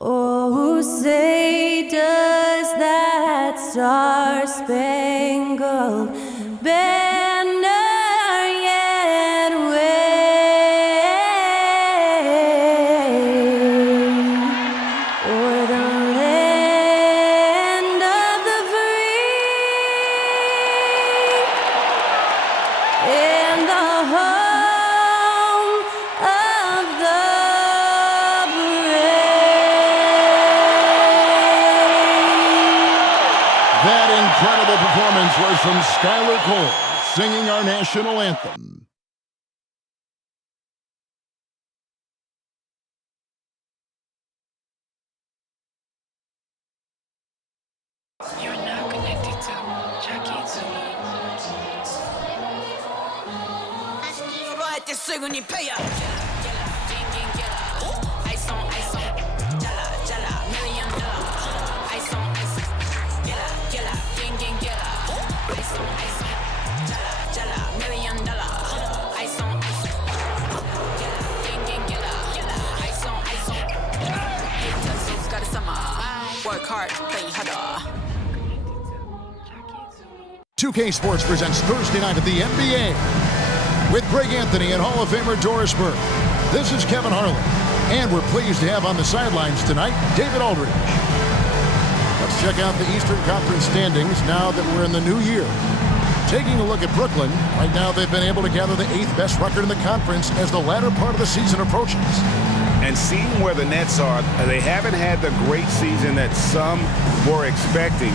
Oh, say does that star-spangled banner yet wave o'er the land of the free and the home of the That incredible performance was from Skylar Cole, singing our national anthem. You're now connected to Jackie Zulu. Work hard, play harder. 2K Sports presents Thursday night at the NBA with Greg Anthony and Hall of Famer Doris Burke. This is Kevin Harlan, and we're pleased to have on the sidelines tonight David Aldridge. Let's check out the Eastern Conference standings now that we're in the new year. Taking a look at Brooklyn, right now they've been able to gather the 8th best record in the conference as the latter part of the season approaches. And seeing where the Nets are, they haven't had the great season that some were expecting,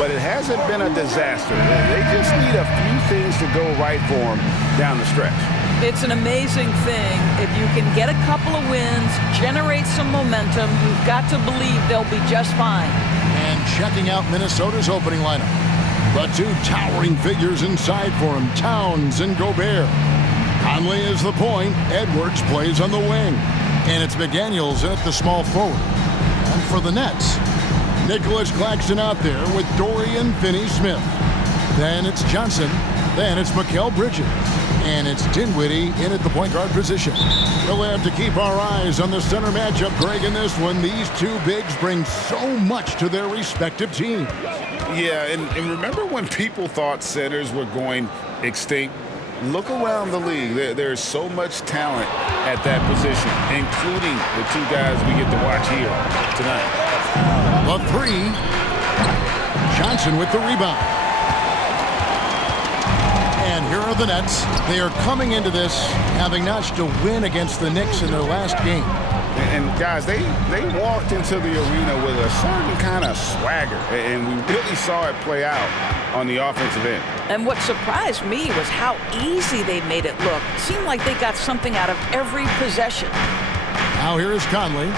but it hasn't been a disaster. They just need a few things to go right for them down the stretch. It's an amazing thing. If you can get a couple of wins, generate some momentum, you've got to believe they'll be just fine. And checking out Minnesota's opening lineup. The two towering figures inside for him, Towns and Gobert. Conley is the point. Edwards plays on the wing. And it's McDaniels in at the small forward. And for the Nets, Nicholas Claxton out there with Dorian Finney-Smith. Then it's Johnson. Then it's Mikal Bridges. And it's Dinwiddie in at the point guard position. We'll have to keep our eyes on the center matchup, Greg, in this one. These two bigs bring so much to their respective teams. Yeah, and remember when people thought centers were going extinct? Look around the league. There's so much talent at that position, including the two guys we get to watch here tonight. The three. Johnson with the rebound. And here are the Nets. They are coming into this having notched a win against the Knicks in their last game. And guys, they walked into the arena with a certain kind of swagger, and we really saw it play out on the offensive end. And what surprised me was how easy they made it look. It seemed like they got something out of every possession. Now here is Conley.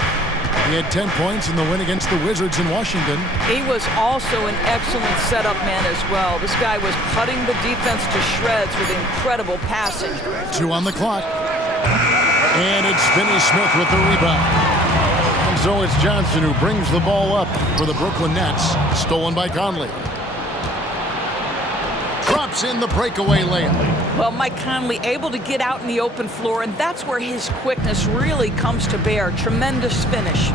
He had 10 points in the win against the Wizards in Washington. He was also an excellent setup man as well. This guy was cutting the defense to shreds with incredible passing. 2 on the clock. And it's Finney-Smith with the rebound. And so it's Johnson who brings the ball up for the Brooklyn Nets. Stolen by Conley. Drops in the breakaway layup. Well, Mike Conley able to get out in the open floor, and that's where his quickness really comes to bear. Tremendous finish.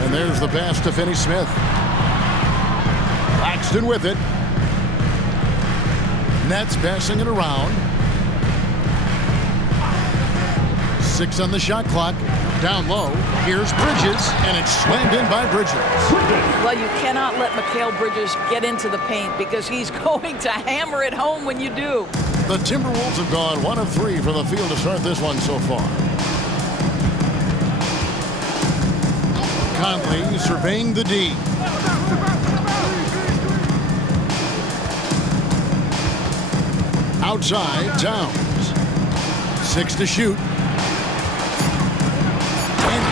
And there's the pass to Finney-Smith. Claxton with it. Nets passing it around. 6 on the shot clock. Down low. Here's Bridges, and it's slammed in by Bridges. Well, you cannot let Mikal Bridges get into the paint because he's going to hammer it home when you do. The Timberwolves have gone 1 of 3 from the field to start this one so far. Conley surveying the D. Outside, Towns. 6 to shoot.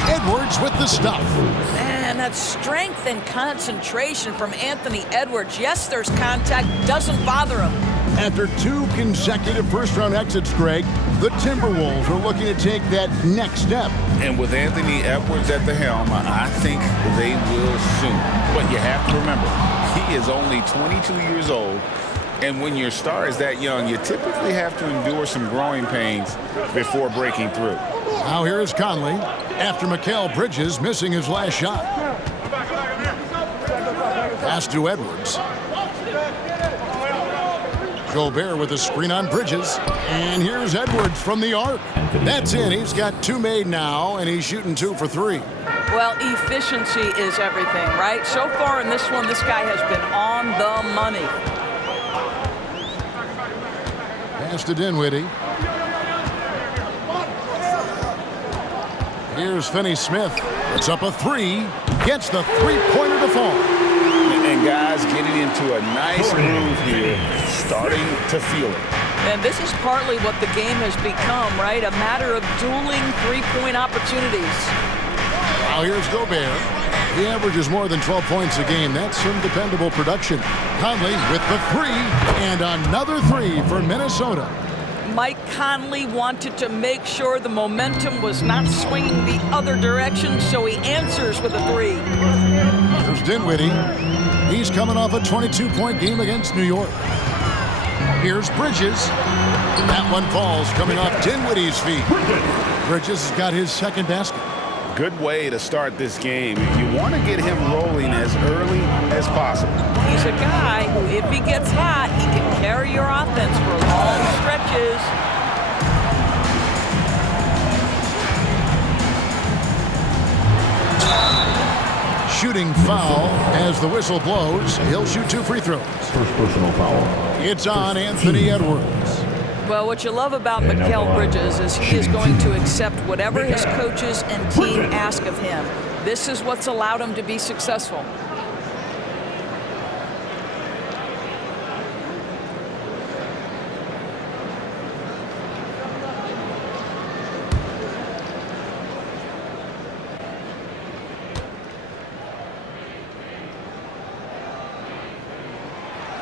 Edwards with the stuff. Man, that strength and concentration from Anthony Edwards. Yes, there's contact. Doesn't bother him. After 2 consecutive first-round exits, Greg, the Timberwolves are looking to take that next step. And with Anthony Edwards at the helm, I think they will soon. But you have to remember, he is only 22 years old. And when your star is that young, you typically have to endure some growing pains before breaking through. Now here is Conley after Mikal Bridges missing his last shot. Pass to Edwards. Gobert with a screen on Bridges. And here's Edwards from the arc. That's in. He's got 2 made now, and he's shooting 2 for 3. Well, efficiency is everything, right? So far in this one, this guy has been on the money. Pass to Dinwiddie. Here's Finney-Smith. It's up a 3. Gets the three-pointer to fall. And guys getting into a nice groove here, starting to feel it. And this is partly what the game has become, right? A matter of dueling three-point opportunities. Now here's Gobert. He averages more than 12 points a game. That's some dependable production. Conley with the 3, and another 3 for Minnesota. Mike Conley wanted to make sure the momentum was not swinging the other direction, so he answers with a 3. Here's Dinwiddie. He's coming off a 22-point game against New York. Here's Bridges. That one falls coming off Dinwiddie's feet. Bridges has got his second basket. Good way to start this game. You want to get him rolling as early as possible. He's a guy who, if he gets hot, he can carry your offense for long stretches. Shooting foul as the whistle blows. He'll shoot 2 free throws. First personal foul. It's on Anthony Edwards. Well, what you love about Mikal Bridges is he is going to accept whatever his coaches and team ask of him. This is what's allowed him to be successful.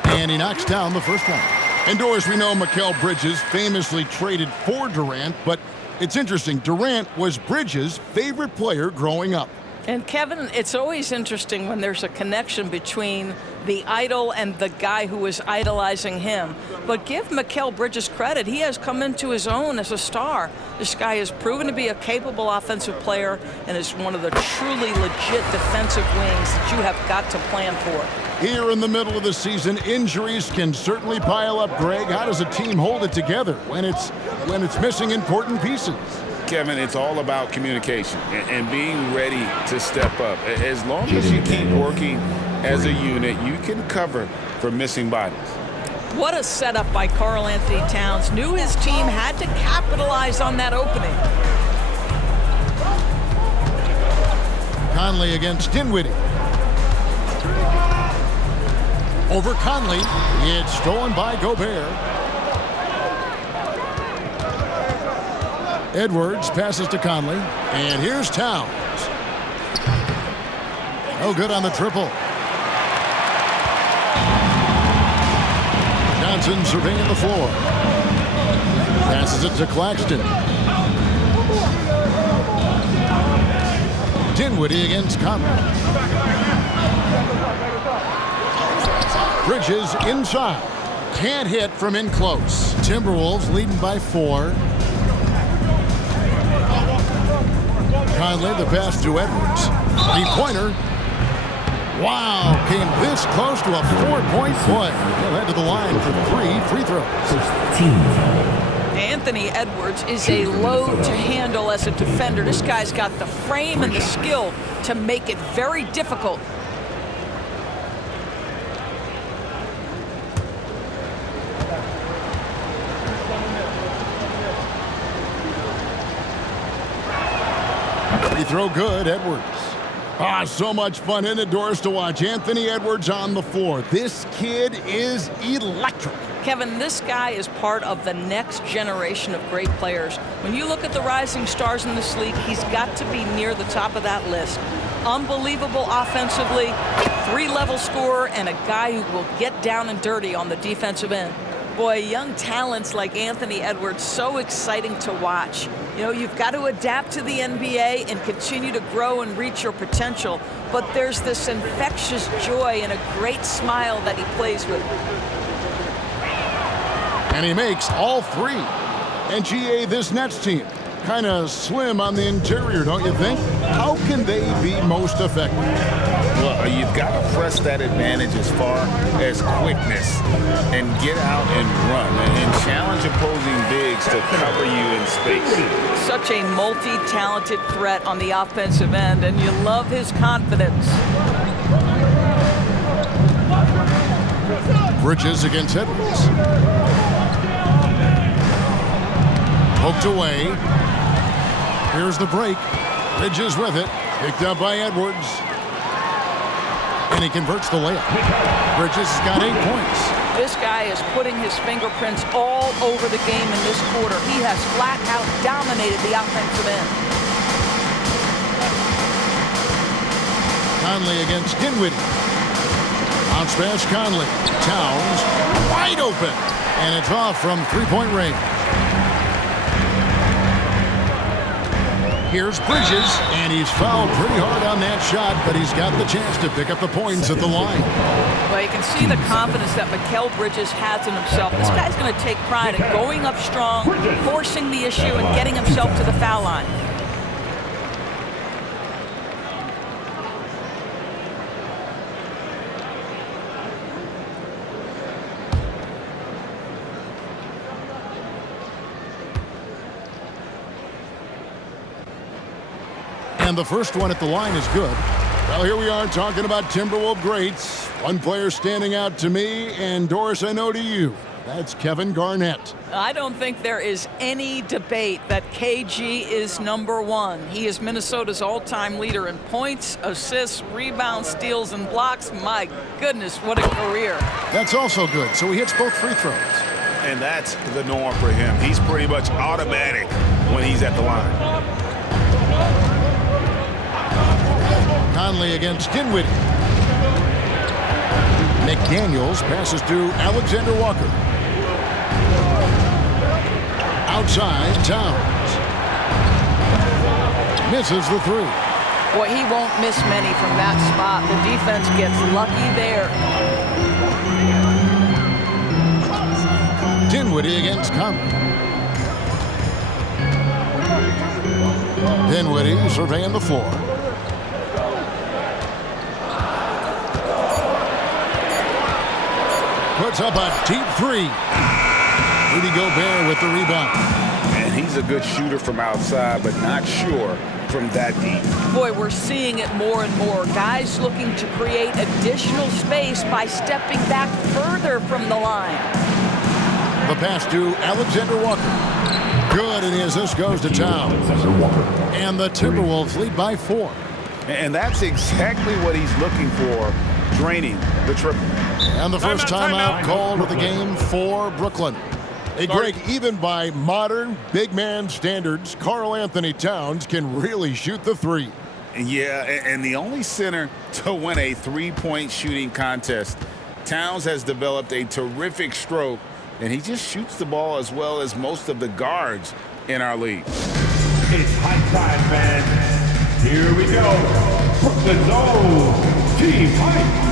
And he knocks down the first one. And Doris, we know Mikal Bridges famously traded for Durant, but it's interesting. Durant was Bridges' favorite player growing up. And Kevin, it's always interesting when there's a connection between the idol and the guy who is idolizing him. But give Mikal Bridges credit. He has come into his own as a star. This guy has proven to be a capable offensive player and is one of the truly legit defensive wings that you have got to plan for. Here in the middle of the season, injuries can certainly pile up, Greg. How does a team hold it together when it's missing important pieces? Kevin, it's all about communication and being ready to step up. As long as you keep working as a unit, you can cover for missing bodies. What a setup by Karl Anthony Towns. Knew his team had to capitalize on that opening. Conley against Dinwiddie. Over Conley. It's stolen by Gobert. Edwards passes to Conley. And here's Towns. No good on the triple. Johnson surveying the floor. Passes it to Claxton. Dinwiddie against Conley. Bridges inside. Can't hit from in close. Timberwolves leading by 4. Conley, the pass to Edwards. Three-pointer. Wow, came this close to a 4-point play. He'll head to the line for 3 free throws. Anthony Edwards is a load to handle as a defender. This guy's got the frame and the skill to make it very difficult. Free throw good, Edwards. So much fun in it, Doris, to watch Anthony Edwards on the floor. This kid is electric. Kevin, this guy is part of the next generation of great players. When you look at the rising stars in this league, he's got to be near the top of that list. Unbelievable offensively, 3-level scorer, and a guy who will get down and dirty on the defensive end. Boy, young talents like Anthony Edwards, so exciting to watch. You know, you've got to adapt to the NBA and continue to grow and reach your potential. But there's this infectious joy and a great smile that he plays with. And he makes all 3. And GA, this Nets team, kind of slim on the interior, don't you think? How can they be most effective? Well, you've got to press that advantage as far as quickness and get out and run and challenge opposing bigs to cover you in space. Such a multi-talented threat on the offensive end, and you love his confidence. Bridges against Edwards. Poked away. Here's the break. Bridges with it. Picked up by Edwards. And he converts the layup. Bridges has got 8 points. This guy is putting his fingerprints all over the game in this quarter. He has flat out dominated the offensive end. Conley against Dinwiddie. Bounce pass Conley. Towns wide open. And it's off from three-point range. Here's Bridges, and he's fouled pretty hard on that shot, but he's got the chance to pick up the points at the line. Well, you can see the confidence that Mikal Bridges has in himself. This guy's going to take pride in going up strong, forcing the issue, and getting himself to the foul line. And the first one at the line is good. Well, here we are talking about Timberwolves greats. One player standing out to me, and Doris, I know to you. That's Kevin Garnett. I don't think there is any debate that KG is #1. He is Minnesota's all-time leader in points, assists, rebounds, steals, and blocks. My goodness, what a career. That's also good. So he hits both free throws. And that's the norm for him. He's pretty much automatic when he's at the line. Conley against Dinwiddie. McDaniels passes to Alexander Walker. Outside, Towns. Misses the three. Boy, he won't miss many from that spot. The defense gets lucky there. Dinwiddie against Conley. Dinwiddie surveying the floor. Puts up a deep three. Rudy Gobert with the rebound. And he's a good shooter from outside, but not sure from that deep. Boy, we're seeing it more and more. Guys looking to create additional space by stepping back further from the line. The pass to Alexander Walker. Good, and the assist goes to Towns. And the Timberwolves lead by 4. And that's exactly what he's looking for, draining the triple. And the first timeout called of the game for Brooklyn. Hey, Greg, even by modern big man standards, Karl Anthony Towns can really shoot the three. Yeah, and the only center to win a three-point shooting contest. Towns has developed a terrific stroke, and he just shoots the ball as well as most of the guards in our league. It's high time, fans. Here we go. Brooklyn's own Team Hype.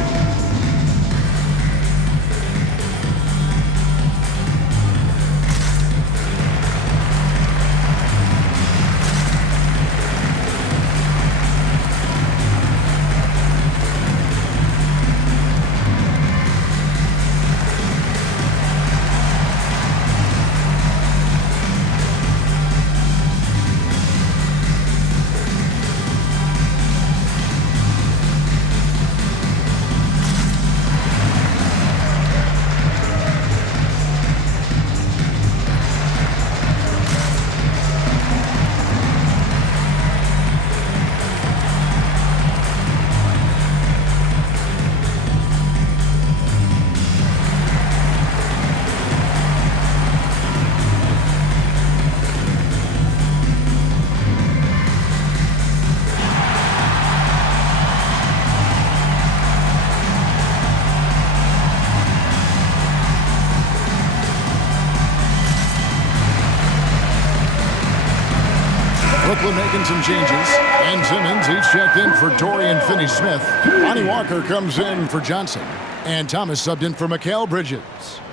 Brooklyn making some changes. And Simmons, he's checked in for Dorian Finney-Smith. Lonnie Walker comes in for Johnson. And Thomas subbed in for Mikal Bridges.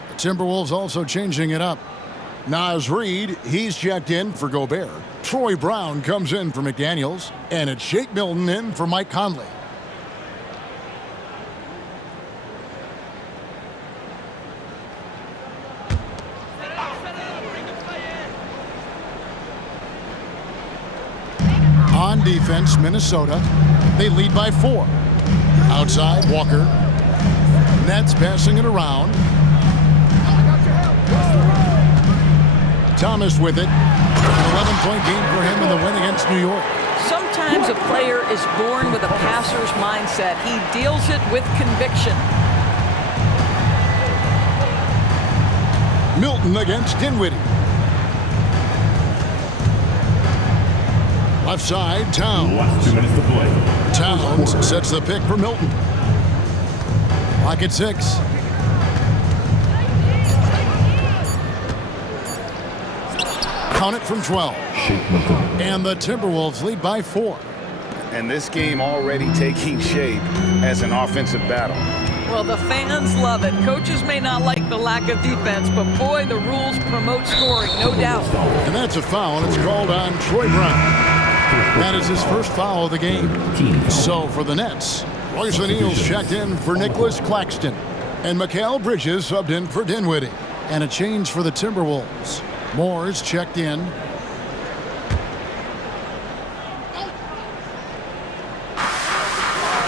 The Timberwolves also changing it up. Naz Reid, he's checked in for Gobert. Troy Brown comes in for McDaniels. And it's Shake Milton in for Mike Conley. On defense, Minnesota. They lead by 4. Outside, Walker. Nets passing it around. Thomas with it. An 11-point game for him in the win against New York. Sometimes a player is born with a passer's mindset. He deals it with conviction. Milton against Dinwiddie. Left side, Towns. Last 2 minutes to play. Towns sets the pick for Milton. Lock at 6. Count it from 12. And the Timberwolves lead by 4. And this game already taking shape as an offensive battle. Well, the fans love it. Coaches may not like the lack of defense, but boy, the rules promote scoring, no doubt. And that's a foul, and it's called on Troy Brown. That is his first foul of the game. So for the Nets, Royce O'Neal's checked in for Nicholas Claxton. And Mikal Bridges subbed in for Dinwiddie. And a change for the Timberwolves. Moore's checked in.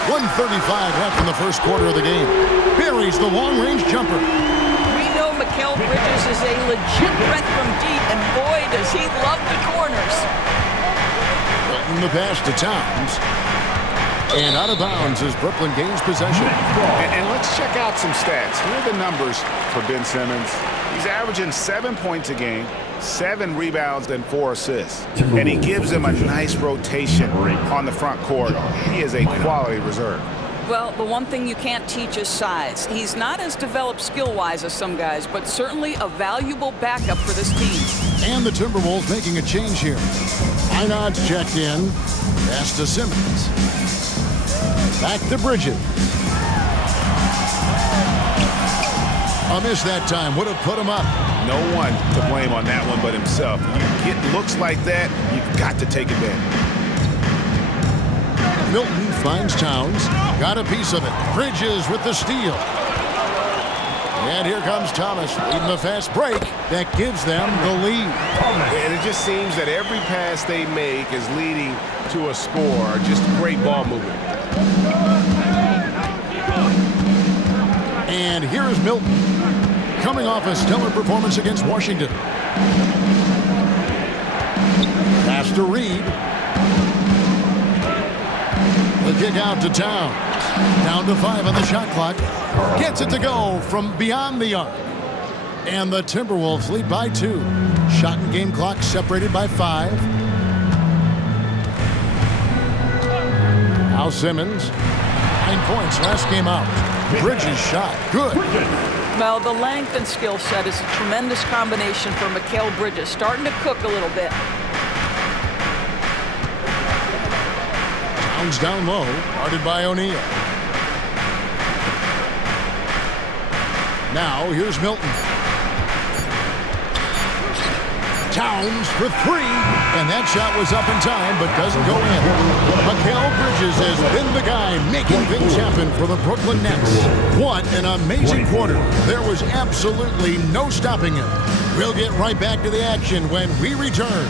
.135 left in the first quarter of the game. Buries the long-range jumper. We know Mikal Bridges is a legit threat from deep, and boy, does he love the corners. Milton the pass to Towns. And out of bounds as Brooklyn gains possession. And let's check out some stats. Here are the numbers for Ben Simmons. He's averaging 7 points a game, 7 rebounds, and 4 assists. And he gives them a nice rotation on the front court. He is a quality reserve. Well, the one thing you can't teach is size. He's not as developed skill-wise as some guys, but certainly a valuable backup for this team. And the Timberwolves making a change here. Einard's checked in. Pass to Simmons. Back to Bridges. A miss that time. Would have put him up. No one to blame on that one but himself. You get looks like that, you've got to take advantage. Milton finds Towns. Got a piece of it. Bridges with the steal. And here comes Thomas leading the fast break. That gives them the lead. And it just seems that every pass they make is leading to a score. Just great ball movement. And here is Milton, coming off a stellar performance against Washington. Pass to Reid. The kick out to Towns. Down to 5 on the shot clock. Gets it to go from beyond the arc. And the Timberwolves lead by 2. Shot and game clock separated by 5. Now Simmons. 9 points last game out. Bridges shot. Good. Well, the length and skill set is a tremendous combination for Mikal Bridges. Starting to cook a little bit. Towns down low. Guarded by O'Neal. Now here's Milton. Towns for 3. And that shot was up in time, but doesn't go in. Mikal Bridges has been the guy making things happen for the Brooklyn Nets. What an amazing quarter. There was absolutely no stopping him. We'll get right back to the action when we return.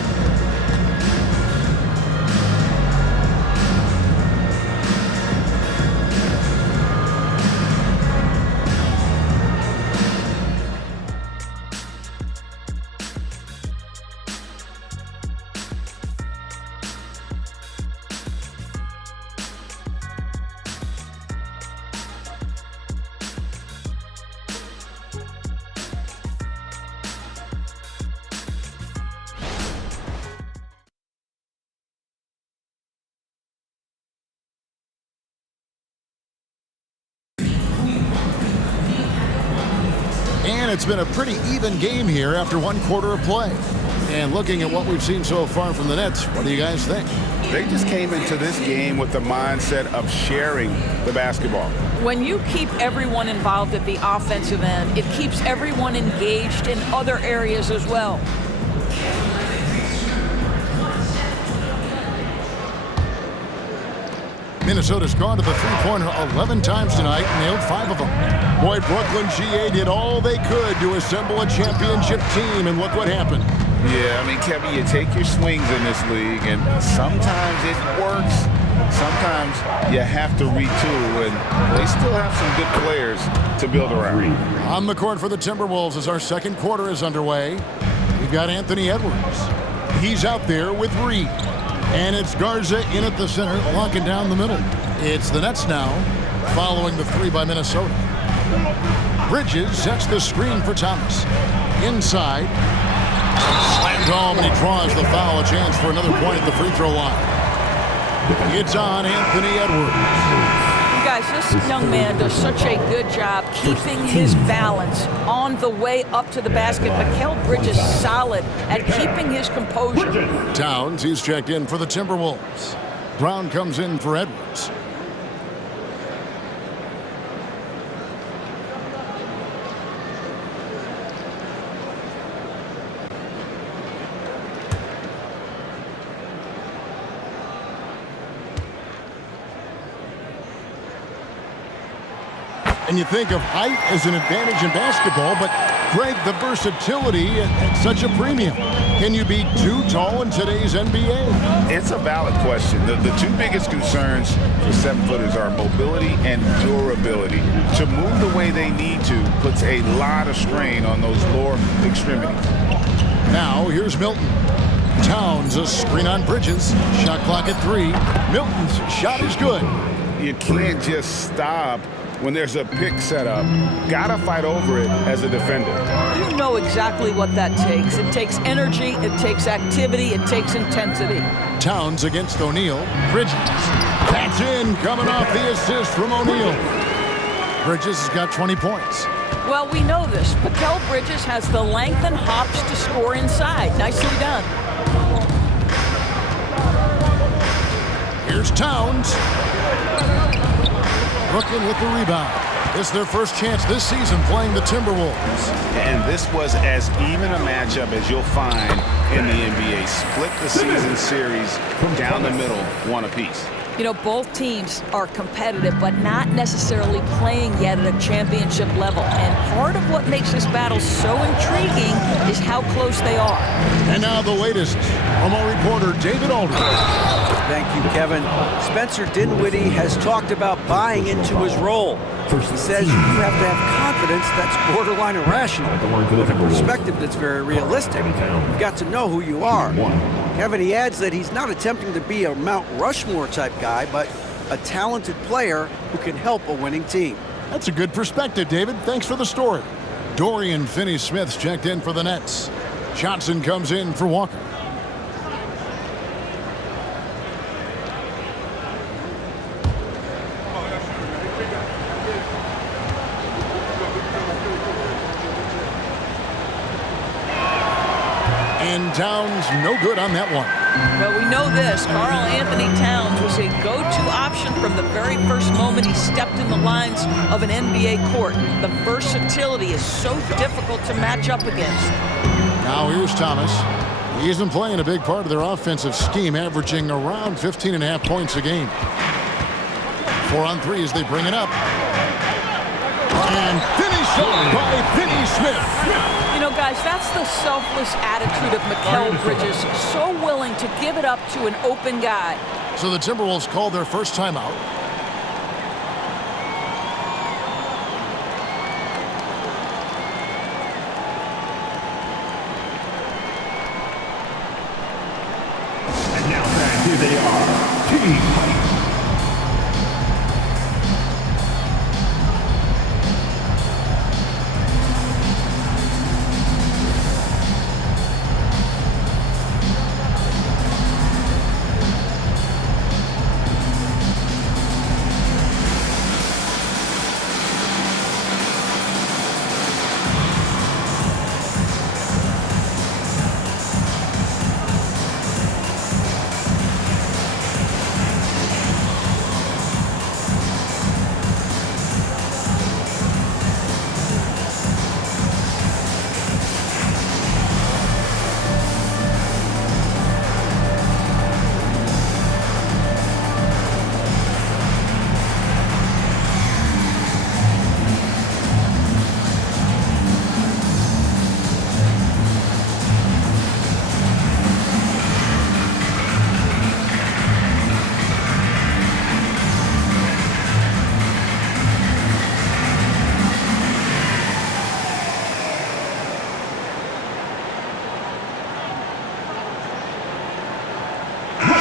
And it's been a pretty even game here after 1 quarter of play. And looking at what we've seen so far from the Nets, what do you guys think? They just came into this game with the mindset of sharing the basketball. When you keep everyone involved at the offensive end, it keeps everyone engaged in other areas as well. Minnesota's gone to the three-pointer 11 times tonight and nailed 5 of them. Boy, Brooklyn GA did all they could to assemble a championship team, and look what happened. Yeah, I mean, Kevin, you take your swings in this league, and sometimes it works. Sometimes you have to retool, and they still have some good players to build around. On the court for the Timberwolves as our second quarter is underway. We've got Anthony Edwards. He's out there with Reed. And it's Garza in at the center, locking down the middle. It's the Nets now, following the 3 by Minnesota. Bridges sets the screen for Thomas. Inside. Slammed home, and he draws the foul. A chance for another point at the free throw line. It's on Anthony Edwards. Guys, this young man does such a good job keeping his balance on the way up to the basket. Mikal Bridges solid at keeping his composure. Towns, he's checked in for the Timberwolves. Brown comes in for Edwards. And you think of height as an advantage in basketball, but Greg, the versatility at such a premium. Can you be too tall in today's NBA? It's a valid question. The two biggest concerns for 7-footers are mobility and durability. To move the way they need to puts a lot of strain on those lower extremities. Now here's Milton. Towns, a screen on Bridges. Shot clock at 3. Milton's shot is good. You can't just stop when there's a pick set up. Gotta fight over it as a defender. You know exactly what that takes. It takes energy, it takes activity, it takes intensity. Towns against O'Neal. Bridges. That's in, coming off the assist from O'Neal. Bridges has got 20 points. Well, we know this. Mikal Bridges has the length and hops to score inside. Nicely done. Here's Towns. Brooklyn with the rebound. It's their first chance this season playing the Timberwolves. And this was as even a matchup as you'll find in the NBA. Split the season series down the middle, one apiece. You know, both teams are competitive, but not necessarily playing yet at a championship level. And part of what makes this battle so intriguing is how close they are. And now the latest from our reporter, David Aldridge. Thank you, Kevin. Spencer Dinwiddie has talked about buying into his role. He says you have to have confidence that's borderline irrational, with a perspective that's very realistic. You've got to know who you are. Kevin, he adds that he's not attempting to be a Mount Rushmore type guy, but a talented player who can help a winning team. That's a good perspective, David. Thanks for the story. Dorian Finney-Smith's checked in for the Nets. Johnson comes in for Walker. And Towns no good on that one. Well, we know this. Karl Anthony Towns was a go-to option from the very first moment he stepped in the lines of an NBA court. The versatility is so difficult to match up against. Now here's Thomas. He's been playing a big part of their offensive scheme, averaging around 15.5 points a game. 4 on 3 as they bring it up. And finished up by Finney-Smith. You know, guys, that's the selfless attitude of Mikal Bridges. So willing to give it up to an open guy. So the Timberwolves called their first timeout. And now, fans, here they are. Team Heights.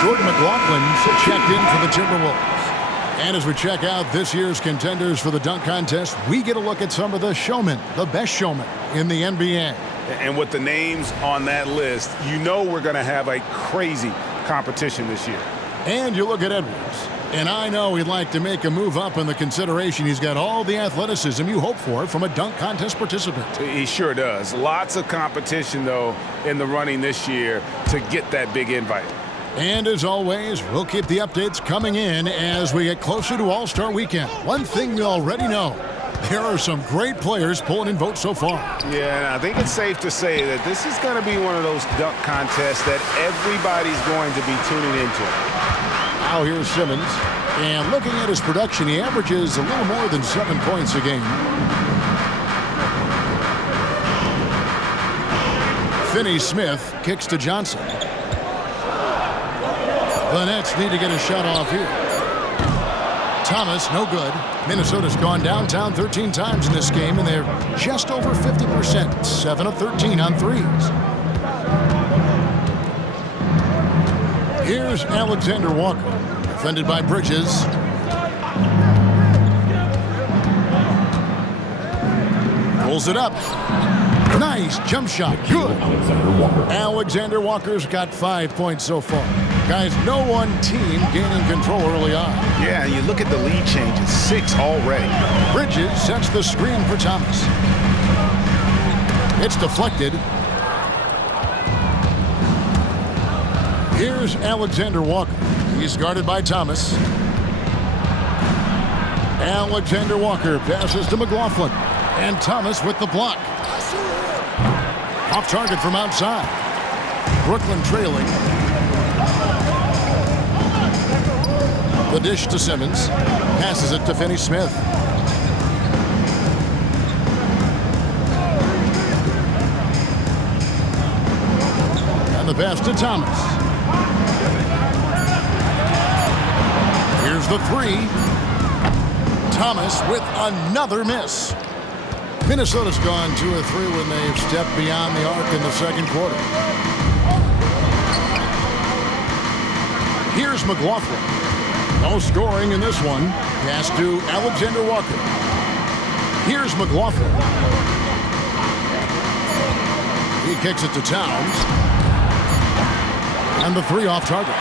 Jordan McLaughlin's checked in for the Timberwolves. And as we check out this year's contenders for the dunk contest, we get a look at some of the showmen, the best showmen in the NBA. And with the names on that list, you know we're going to have a crazy competition this year. And you look at Edwards. And I know he'd like to make a move up in the consideration. He's got all the athleticism you hope for from a dunk contest participant. He sure does. Lots of competition, though, in the running this year to get that big invite. And as always, we'll keep the updates coming in as we get closer to All-Star Weekend. One thing we already know, there are some great players pulling in votes so far. Yeah, and I think it's safe to say that this is going to be one of those dunk contests that everybody's going to be tuning into. Now here's Simmons. And looking at his production, he averages a little more than 7 points a game. Finney-Smith kicks to Johnson. The Nets need to get a shot off here. Thomas, no good. Minnesota's gone downtown 13 times in this game, and they're just over 50%, 7 of 13 on threes. Here's Alexander Walker, defended by Bridges. Pulls it up. Nice jump shot. Good. Alexander Walker's got 5 points so far. Guys, no one team gaining control early on. Yeah, you look at the lead changes, 6 already. Bridges sets the screen for Thomas. It's deflected. Here's Alexander Walker. He's guarded by Thomas. Alexander Walker passes to McLaughlin. And Thomas with the block. Off target from outside. Brooklyn trailing. The dish to Simmons. Passes it to Finney-Smith. And the pass to Thomas. Here's the three. Thomas with another miss. Minnesota's gone 2 of 3 when they've stepped beyond the arc in the second quarter. Here's McLaughlin. No scoring in this one. Pass to Alexander Walker. Here's McLaughlin. He kicks it to Towns. And the 3 off target.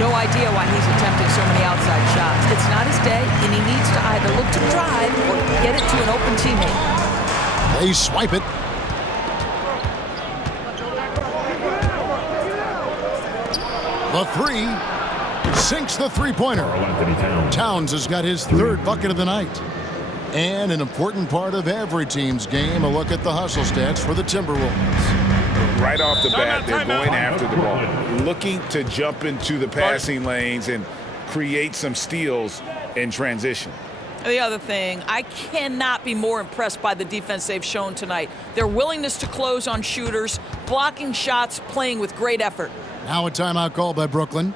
No idea why he's attempting so many outside shots. It's not his day, and he needs to either look to drive or get it to an open teammate. They swipe it. The 3 sinks the three-pointer. Towns has got his 3rd bucket of the night. And an important part of every team's game, a look at the hustle stats for the Timberwolves. Right off the bat, they're going after the ball, looking to jump into the passing lanes and create some steals in transition. The other thing, I cannot be more impressed by the defense they've shown tonight. Their willingness to close on shooters, blocking shots, playing with great effort. Now a timeout called by Brooklyn.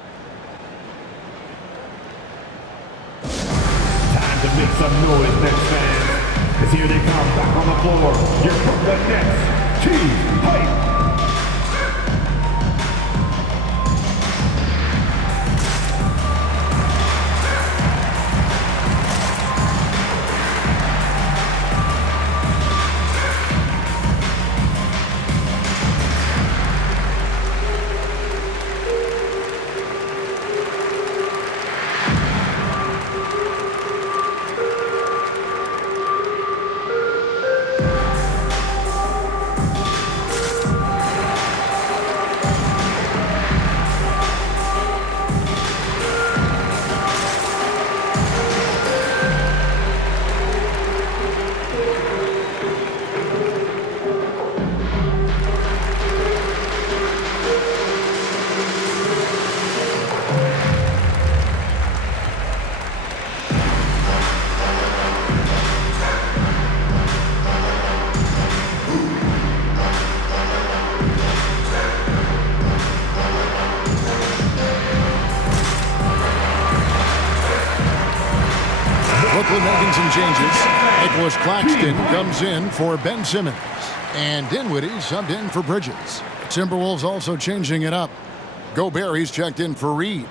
Time to make some noise, Nets fans. Because here they come back on the floor. Your Brooklyn Nets, Team Hype. Brooklyn making some changes. Nicholas Claxton comes in for Ben Simmons. And Dinwiddie subbed in for Bridges. Timberwolves also changing it up. Gobert, he's checked in for Reed.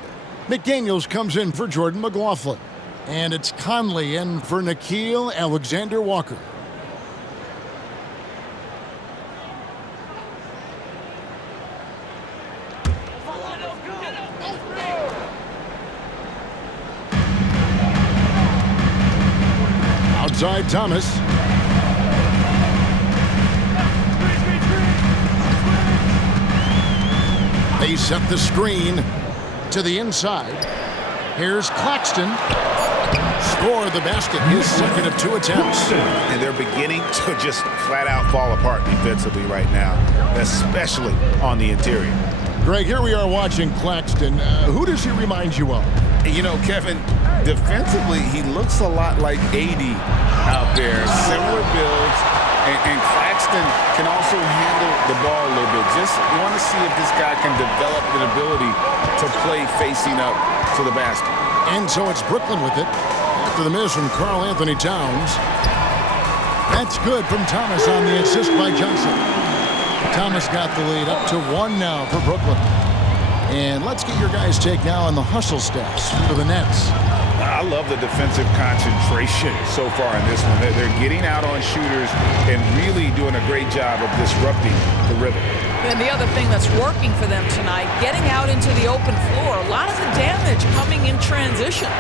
McDaniels comes in for Jordan McLaughlin. And it's Conley in for Nickeil Alexander-Walker. Outside Thomas. They set the screen to the inside. Here's Claxton. Score the basket, his second of 2 attempts. And they're beginning to just flat out fall apart defensively right now, especially on the interior. Greg, here we are watching Claxton. Who does he remind you of? You know, Kevin, defensively, he looks a lot like AD out there. Similar builds, and Claxton can also handle the ball a little bit. Just want to see if this guy can develop an ability to play facing up to the basket. And so it's Brooklyn with it after the miss from Karl Anthony Towns. That's good from Thomas on the assist by Johnson. Thomas got the lead up to 1 now for Brooklyn. And let's get your guys' take now on the hustle stats for the Nets. I love the defensive concentration so far in this one. They're getting out on shooters and really doing a great job of disrupting the rhythm. And the other thing that's working for them tonight, getting out into the open floor. A lot of the damage coming in transition.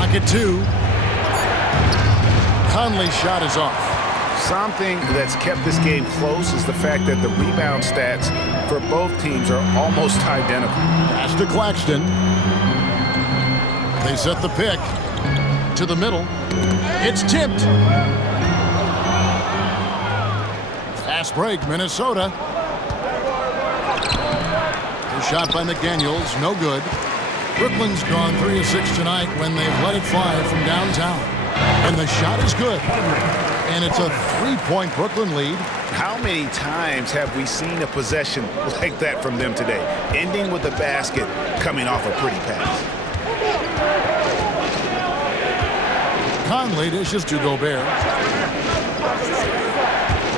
Lock it 2. Conley's shot is off. Something that's kept this game close is the fact that the rebound stats for both teams are almost identical. Pass to Claxton. They set the pick to the middle. It's tipped. Fast break, Minnesota. The shot by McDaniels, no good. Brooklyn's gone 3 of 6 tonight when they've let it fly from downtown. And the shot is good. And it's a 3-point Brooklyn lead. How many times have we seen a possession like that from them today, ending with a basket coming off a pretty pass? Conley dishes to Gobert.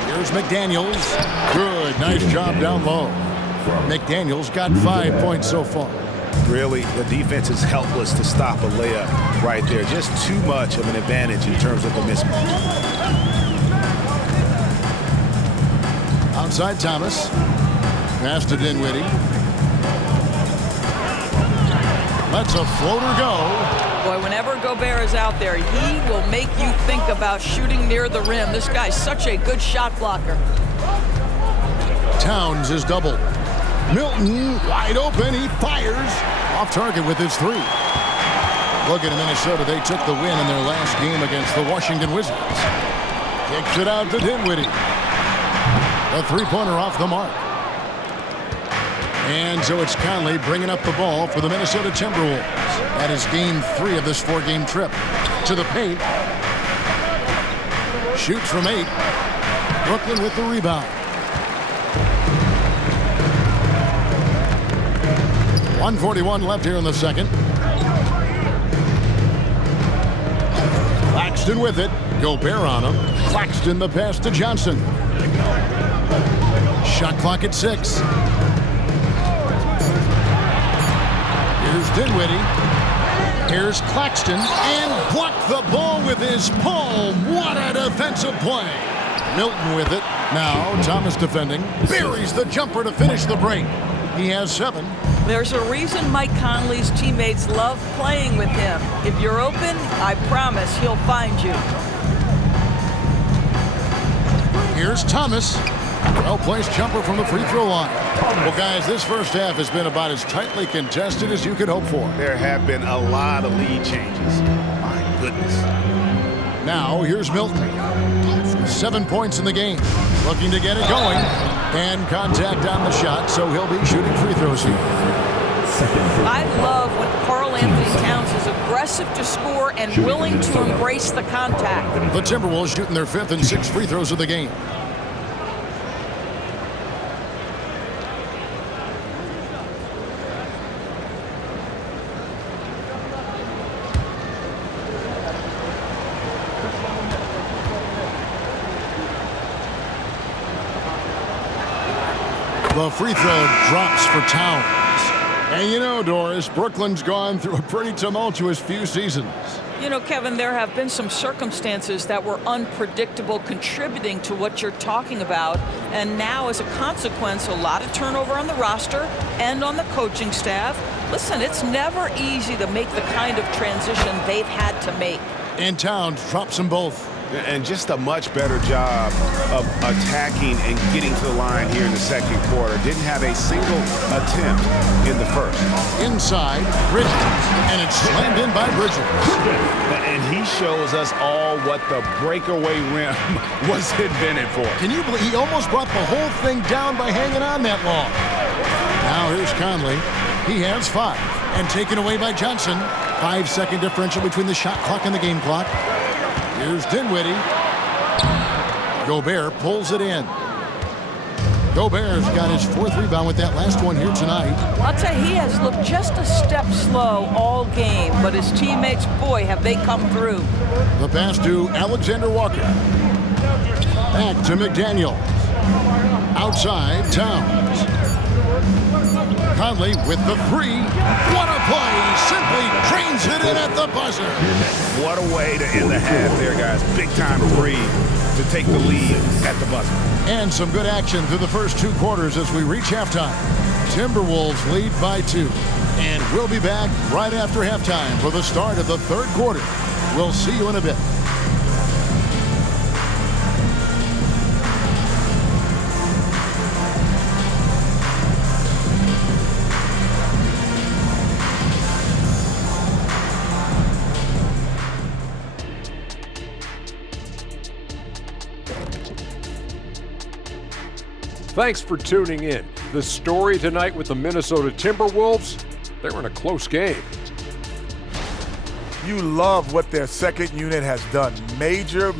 Here's McDaniels. Good, nice job down low. McDaniels got 5 points so far. Really, the defense is helpless to stop a layup right there. Just too much of an advantage in terms of the mismatch. Outside Thomas. Pass to Dinwiddie. Lets a floater go. Boy, whenever Gobert is out there, he will make you think about shooting near the rim. This guy's such a good shot blocker. Towns is doubled. Milton wide open. He fires off target with his 3. Look at Minnesota. They took the win in their last game against the Washington Wizards. Kicks it out to Dinwiddie. A 3-pointer off the mark. And so it's Conley bringing up the ball for the Minnesota Timberwolves. That is game 3 of this 4-game trip. To the paint. Shoots from 8. Brooklyn with the rebound. 1:41 left here in the second. Claxton with it. Gobert on him. Claxton the pass to Johnson. Shot clock at 6. Here's Dinwiddie. Here's Claxton. And blocked the ball with his palm. What a defensive play. Milton with it. Now Thomas defending. Buries the jumper to finish the break. He has 7. There's a reason Mike Conley's teammates love playing with him. If you're open, I promise he'll find you. Here's Thomas. Well-placed jumper from the free throw line. Well, guys, this first half has been about as tightly contested as you could hope for. There have been a lot of lead changes. My goodness. Now, here's Milton. 7 points in the game. Looking to get it going. And contact on the shot, so he'll be shooting free throws here. I love when Karl Anthony Towns is aggressive to score and willing to embrace the contact. The Timberwolves shooting their 5th and 6th free throws of the game. The free throw drops for Towns. And you know, Doris, Brooklyn's gone through a pretty tumultuous few seasons. You know, Kevin, there have been some circumstances that were unpredictable contributing to what you're talking about. And now, as a consequence, a lot of turnover on the roster and on the coaching staff. Listen, it's never easy to make the kind of transition they've had to make. And Towns drops them both. And just a much better job of attacking and getting to the line here in the second quarter. Didn't have a single attempt in the first. Inside, Bridges, and it's slammed in by Bridges. And he shows us all what the breakaway rim was invented for. Can you believe he almost brought the whole thing down by hanging on that long? Now here's Conley. He has 5, and taken away by Johnson. 5-second differential between the shot clock and the game clock. Here's Dinwiddie. Gobert pulls it in. Gobert's got his 4th rebound with that last one here tonight. I'll tell you, he has looked just a step slow all game, but his teammates, boy, have they come through. The pass to Alexander Walker. Back to McDaniel. Outside, Towns. Conley with the 3. What a play! Simply drains it in at the buzzer. What a way to end the half there, guys. Big time 3 to take the lead at the buzzer. And some good action through the first 2 quarters as we reach halftime. Timberwolves lead by 2. And we'll be back right after halftime for the start of the 3rd quarter. We'll see you in a bit. Thanks for tuning in. The story tonight with the Minnesota Timberwolves, they're in a close game. You love what their second unit has done. Major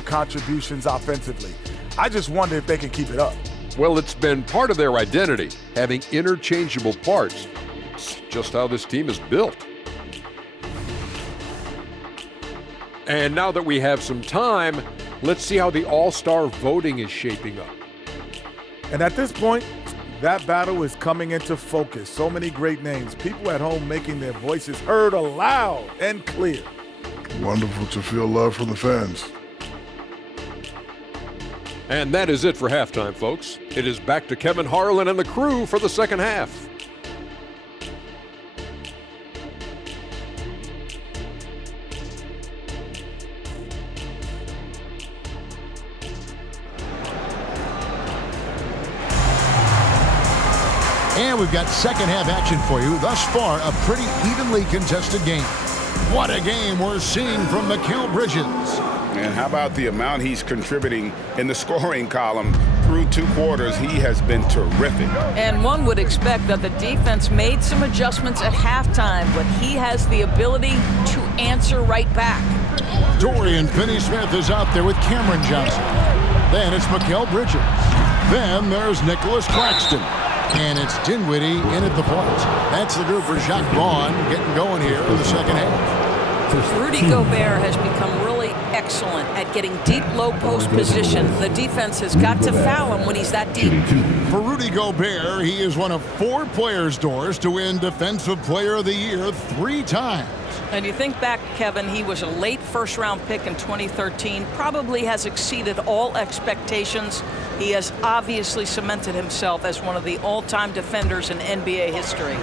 contributions offensively. I just wonder if they can keep it up. Well, it's been part of their identity, having interchangeable parts. It's just how this team is built. And now that we have some time, let's see how the All-Star voting is shaping up. And at this point, that battle is coming into focus. So many great names. People at home making their voices heard aloud and clear. Wonderful to feel love from the fans. And that is it for halftime, folks. It is back to Kevin Harlan and the crew for the second half. And we've got second half action for you. Thus far, a pretty evenly contested game. What a game we're seeing from Mikal Bridges. And how about the amount he's contributing in the scoring column through 2 quarters? He has been terrific. And one would expect that the defense made some adjustments at halftime, but he has the ability to answer right back. Dorian Finney-Smith is out there with Cameron Johnson. Then it's Mikal Bridges. Then there's Nicholas Claxton. And it's Dinwiddie in at the point. That's the group for Jacques Vaughn getting going here in the second half. Rudy Gobert has become really excellent at getting deep low post position. The defense has got to foul him when he's that deep. For Rudy Gobert, he is one of 4 players, Doris, to win Defensive Player of the Year 3 times. And you think back, Kevin, he was a late first-round pick in 2013, probably has exceeded all expectations. He has obviously cemented himself as one of the all-time defenders in NBA history.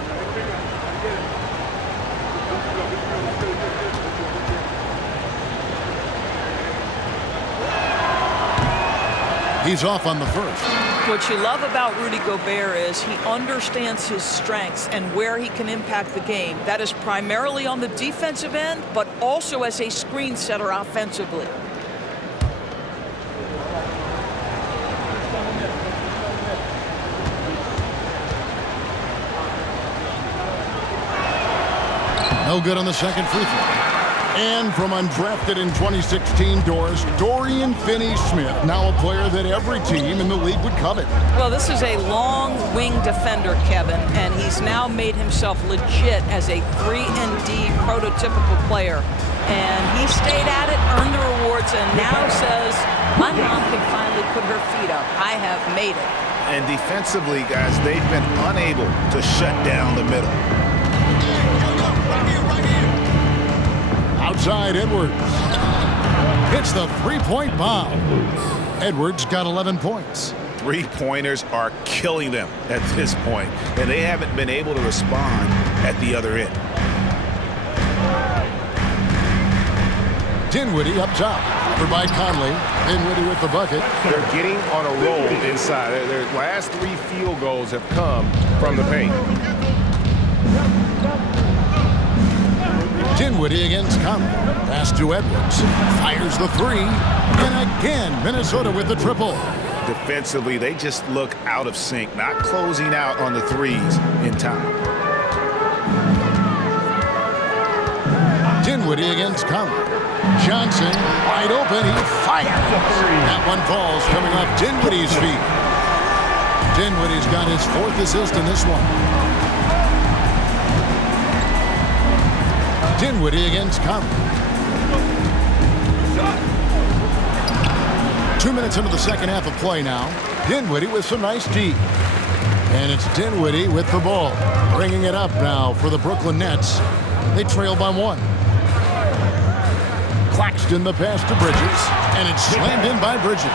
He's off on the first. What you love about Rudy Gobert is he understands his strengths and where he can impact the game. That is primarily on the defensive end, but also as a screen setter offensively. No good on the second free throw. And from undrafted in 2016, Doris, Dorian Finney-Smith, now a player that every team in the league would covet. Well, this is a long wing defender, Kevin, and he's now made himself legit as a 3-and-D prototypical player. And he stayed at it, earned the rewards, and now says, my mom can finally put her feet up. I have made it. And defensively, guys, they've been unable to shut down the middle. Outside Edwards. Hits the three-point bomb. Edwards got 11 points. Three-pointers are killing them at this point, and they haven't been able to respond at the other end. Dinwiddie up top. Over by Conley. Dinwiddie with the bucket. They're getting on a roll inside. Their last 3 field goals have come from the paint. Dinwiddie against Conley. Pass to Edwards. Fires the three. And again, Minnesota with the triple. Defensively, they just look out of sync, not closing out on the threes in time. Dinwiddie against Conley. Johnson, wide open, he fires. That one falls, coming off Dinwiddie's feet. Dinwiddie's got his 4th assist in this one. Dinwiddie against Conley. 2 minutes into the second half of play now. Dinwiddie with some nice D. And it's Dinwiddie with the ball. Bringing it up now for the Brooklyn Nets. They trail by 1. Claxton the pass to Bridges. And it's slammed in by Bridges.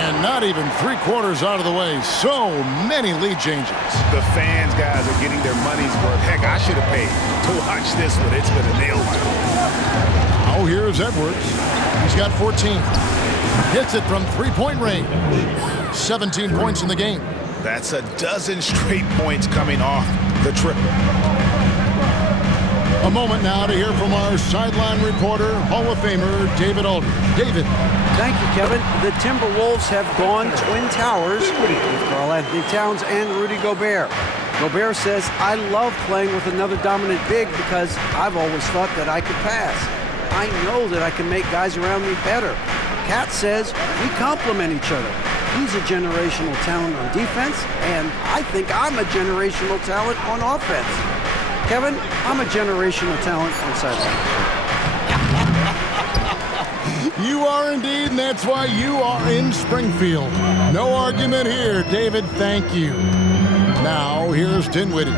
And not even 3/4 out of the way. So many lead changes. The fans, guys, are getting their money's worth. Heck, I should have paid to watch this one. It's been a nail biter. Oh, here's Edwards. He's got 14. Hits it from 3-point range. 17 points in the game. That's a dozen straight points coming off the triple. A moment now to hear from our sideline reporter, Hall of Famer David Aldridge. David. Thank you, Kevin. The Timberwolves have gone Twin Towers with Karl-Anthony Towns and Rudy Gobert. Gobert says, I love playing with another dominant big because I've always thought that I could pass. I know that I can make guys around me better. Cat says we complement each other. He's a generational talent on defense, and I think I'm a generational talent on offense. Kevin, I'm a generational talent on sideline. You are indeed, and that's why you are in Springfield. No argument here, David. Thank you. Now, here's Dinwiddie.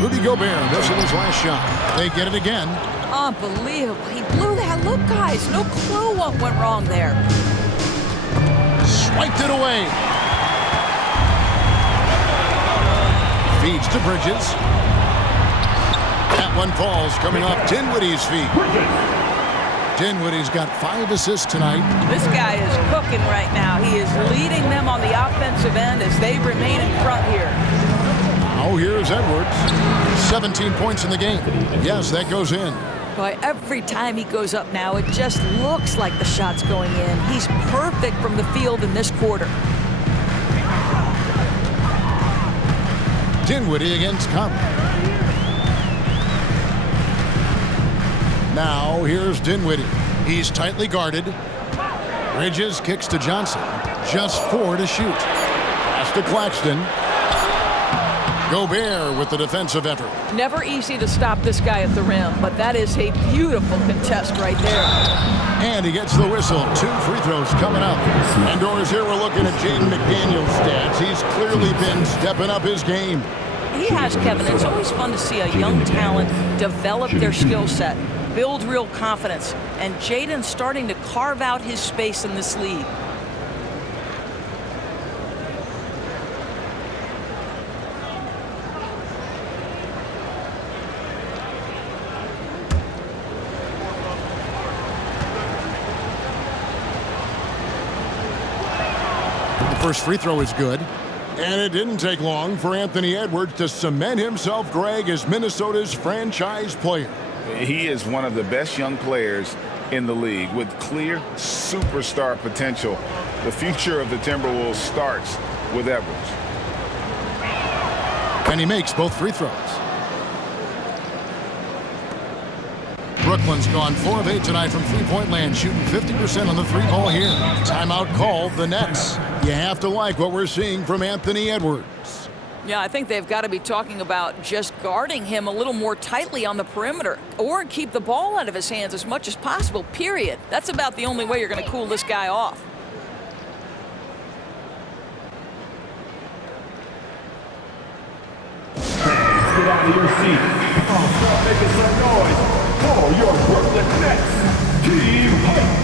Rudy Gobert missing his last shot. They get it again. Unbelievable. He blew that. Look, guys, no clue what went wrong there. Swiped it away. Feeds to Bridges. That one falls, coming off Dinwiddie's feet. Dinwiddie's got 5 assists tonight. This guy is cooking right now. He is leading them on the offensive end as they remain in front here. Now here's Edwards. 17 points in the game. Yes, that goes in. Boy, every time he goes up now, it just looks like the shot's going in. He's perfect from the field in this quarter. Dinwiddie against Conley. Now here's Dinwiddie. He's tightly guarded. Bridges kicks to Johnson. Just 4 to shoot. Pass to Claxton. Gobert with the defensive effort. Never easy to stop this guy at the rim, but that is a beautiful contest right there. And he gets the whistle. 2 free throws coming up. Indoors here, we're looking at Jaden McDaniel's stats. He's clearly been stepping up his game. He has, Kevin. It's always fun to see a young talent develop their skill set, build real confidence, and Jaden's starting to carve out his space in this league. First free throw is good. And it didn't take long for Anthony Edwards to cement himself, Greg, as Minnesota's franchise player. He is one of the best young players in the league with clear superstar potential. The future of the Timberwolves starts with Edwards. And he makes both free throws. Brooklyn's gone 4 of 8 tonight from three-point land, shooting 50% on the 3-ball here. Timeout called, the Nets. You have to like what we're seeing from Anthony Edwards. Yeah, I think they've got to be talking about just guarding him a little more tightly on the perimeter or keep the ball out of his hands as much as possible, period. That's about the only way you're going to cool this guy off. out of your seats. Come on, start making some noise for your Brooklyn Nets. Team Hype.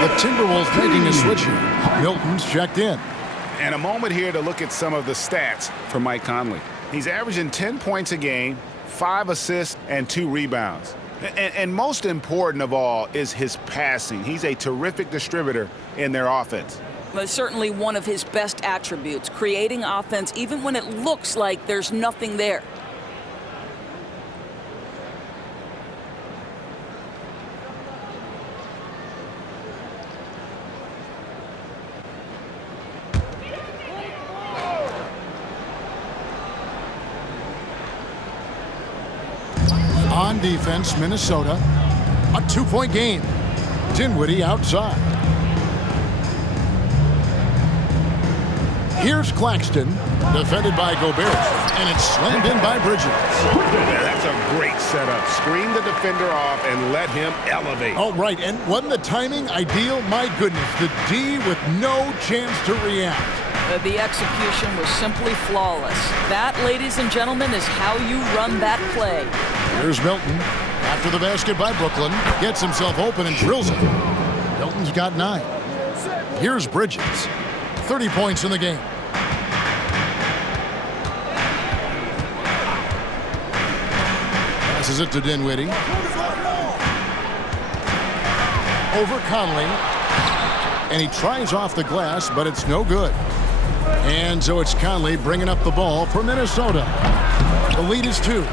The Timberwolves making a switch here. Milton's checked in. And a moment here to look at some of the stats for Mike Conley. He's averaging 10 points a game, 5 assists, and 2 rebounds. And most important of all is his passing. He's a terrific distributor in their offense. Well, certainly one of his best attributes, creating offense even when it looks like there's nothing there. On defense, Minnesota. A 2-point game. Dinwiddie outside. Here's Claxton, defended by Gobert, and it's slammed in by Bridges. Yeah, that's a great setup. Screen the defender off and let him elevate. Oh, right, and wasn't the timing ideal? My goodness, the D with no chance to react. The execution was simply flawless. That, ladies and gentlemen, is how you run that play. Here's Milton. After the basket by Brooklyn, gets himself open and drills it. Milton's got 9. Here's Bridges. 30 points in the game. Passes it to Dinwiddie. Over Conley. And he tries off the glass, but it's no good. And so it's Conley bringing up the ball for Minnesota. The lead is 2.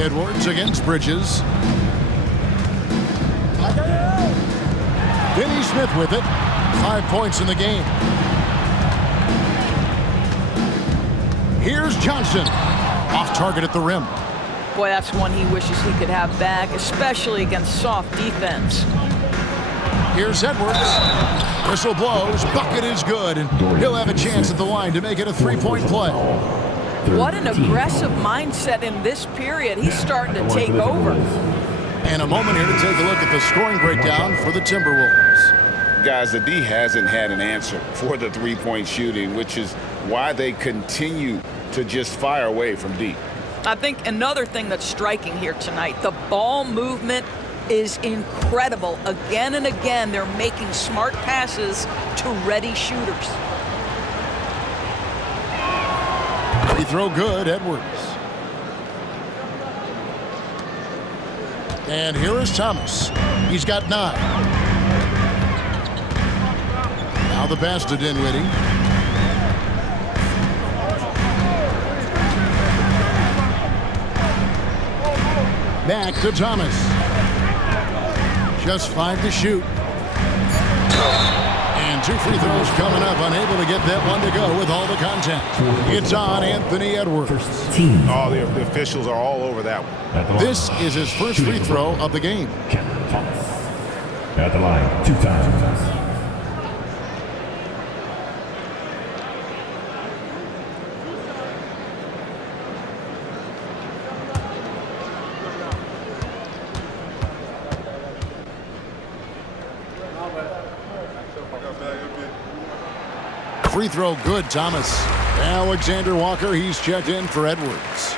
Edwards against Bridges. Finney Smith with it. 5 points in the game. Here's Johnson. Off target at the rim. Boy, that's one he wishes he could have back, especially against soft defense. Here's Edwards. Whistle blows. Bucket is good. And he'll have a chance at the line to make it a 3-point play. What an aggressive mindset in this period. He's starting to take over. And a moment here to take a look at the scoring breakdown for the Timberwolves. Guys, the D hasn't had an answer for the three-point shooting, which is why they continue to just fire away from deep. I think another thing that's striking here tonight, the ball movement is incredible. Again and again, they're making smart passes to ready shooters. Free throw good, Edwards. And here is Thomas. He's got 9. Now the pass to Dinwiddie. Back to Thomas. Just 5 to shoot. And 2 free throws coming up. Unable to get that one to go with all the contact. It's on Anthony Edwards. Oh, the officials are all over that one. This is his first free throw of the game. Thomas. At the line, 2 times. Free throw good, Thomas. Alexander Walker, he's checked in for Edwards.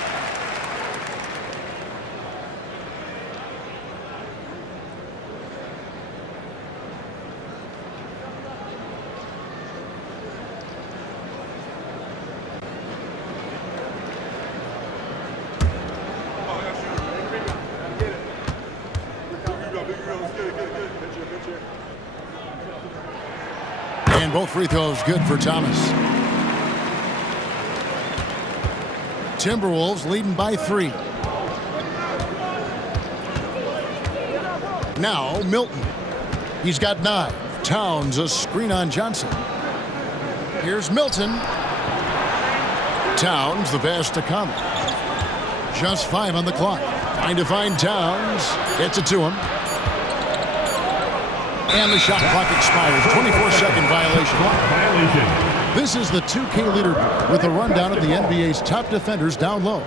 And both free throws good for Thomas. Timberwolves leading by 3. Now Milton. He's got 9. Towns a screen on Johnson. Here's Milton. Towns the pass to Conley. Just 5 on the clock. Trying to find Towns. Gets it to him. And the shot clock expires. 24-second violation. This is the 2K leaderboard with a rundown of the NBA's top defenders down low.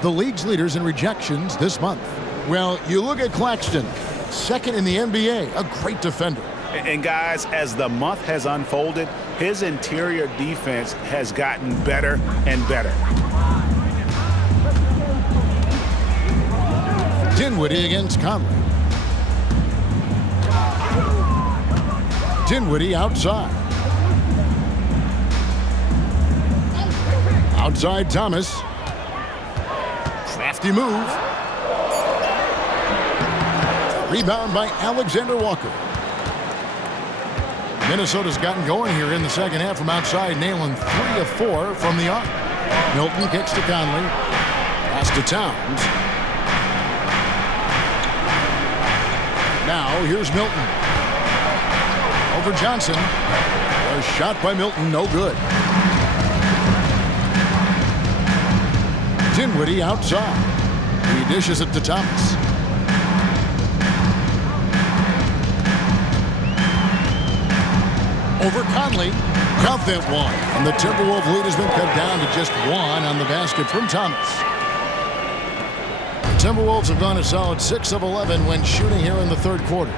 The league's leaders in rejections this month. Well, you look at Claxton, second in the NBA, a great defender. And guys, as the month has unfolded, his interior defense has gotten better and better. Dinwiddie against Conley. Dinwiddie outside. Outside Thomas. Crafty move. Rebound by Alexander Walker. Minnesota's gotten going here in the second half from outside, nailing 3 of 4 from the arc. Milton kicks to Conley. Pass to Towns. Now here's Milton. Over Johnson. A shot by Milton, no good. Dinwiddie outside. He dishes it to Thomas. Over Conley. Count that one. And the Timberwolves lead has been cut down to just 1 on the basket from Thomas. The Timberwolves have gone a solid 6 of 11 when shooting here in the third quarter.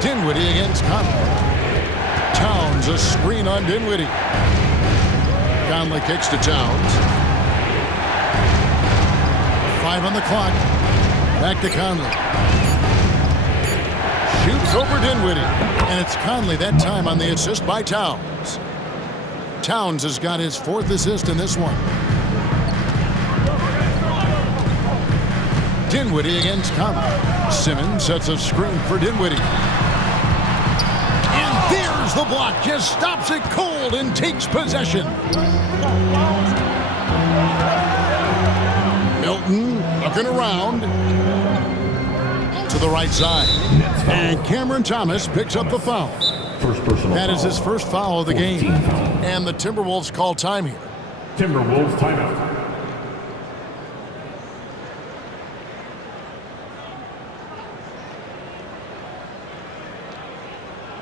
Dinwiddie against Conley. Towns a screen on Dinwiddie. Conley kicks to Towns. 5 on the clock. Back to Conley. Shoots over Dinwiddie. And it's Conley that time on the assist by Towns. Towns has got his 4th assist in this one. Dinwiddie against Conley. Simmons sets a screen for Dinwiddie. And there's the block. Just stops it cold and takes possession. Milton looking around to the right side. And Cameron Thomas picks up the foul. That is his first foul of the game. And the Timberwolves call time here. Timberwolves timeout.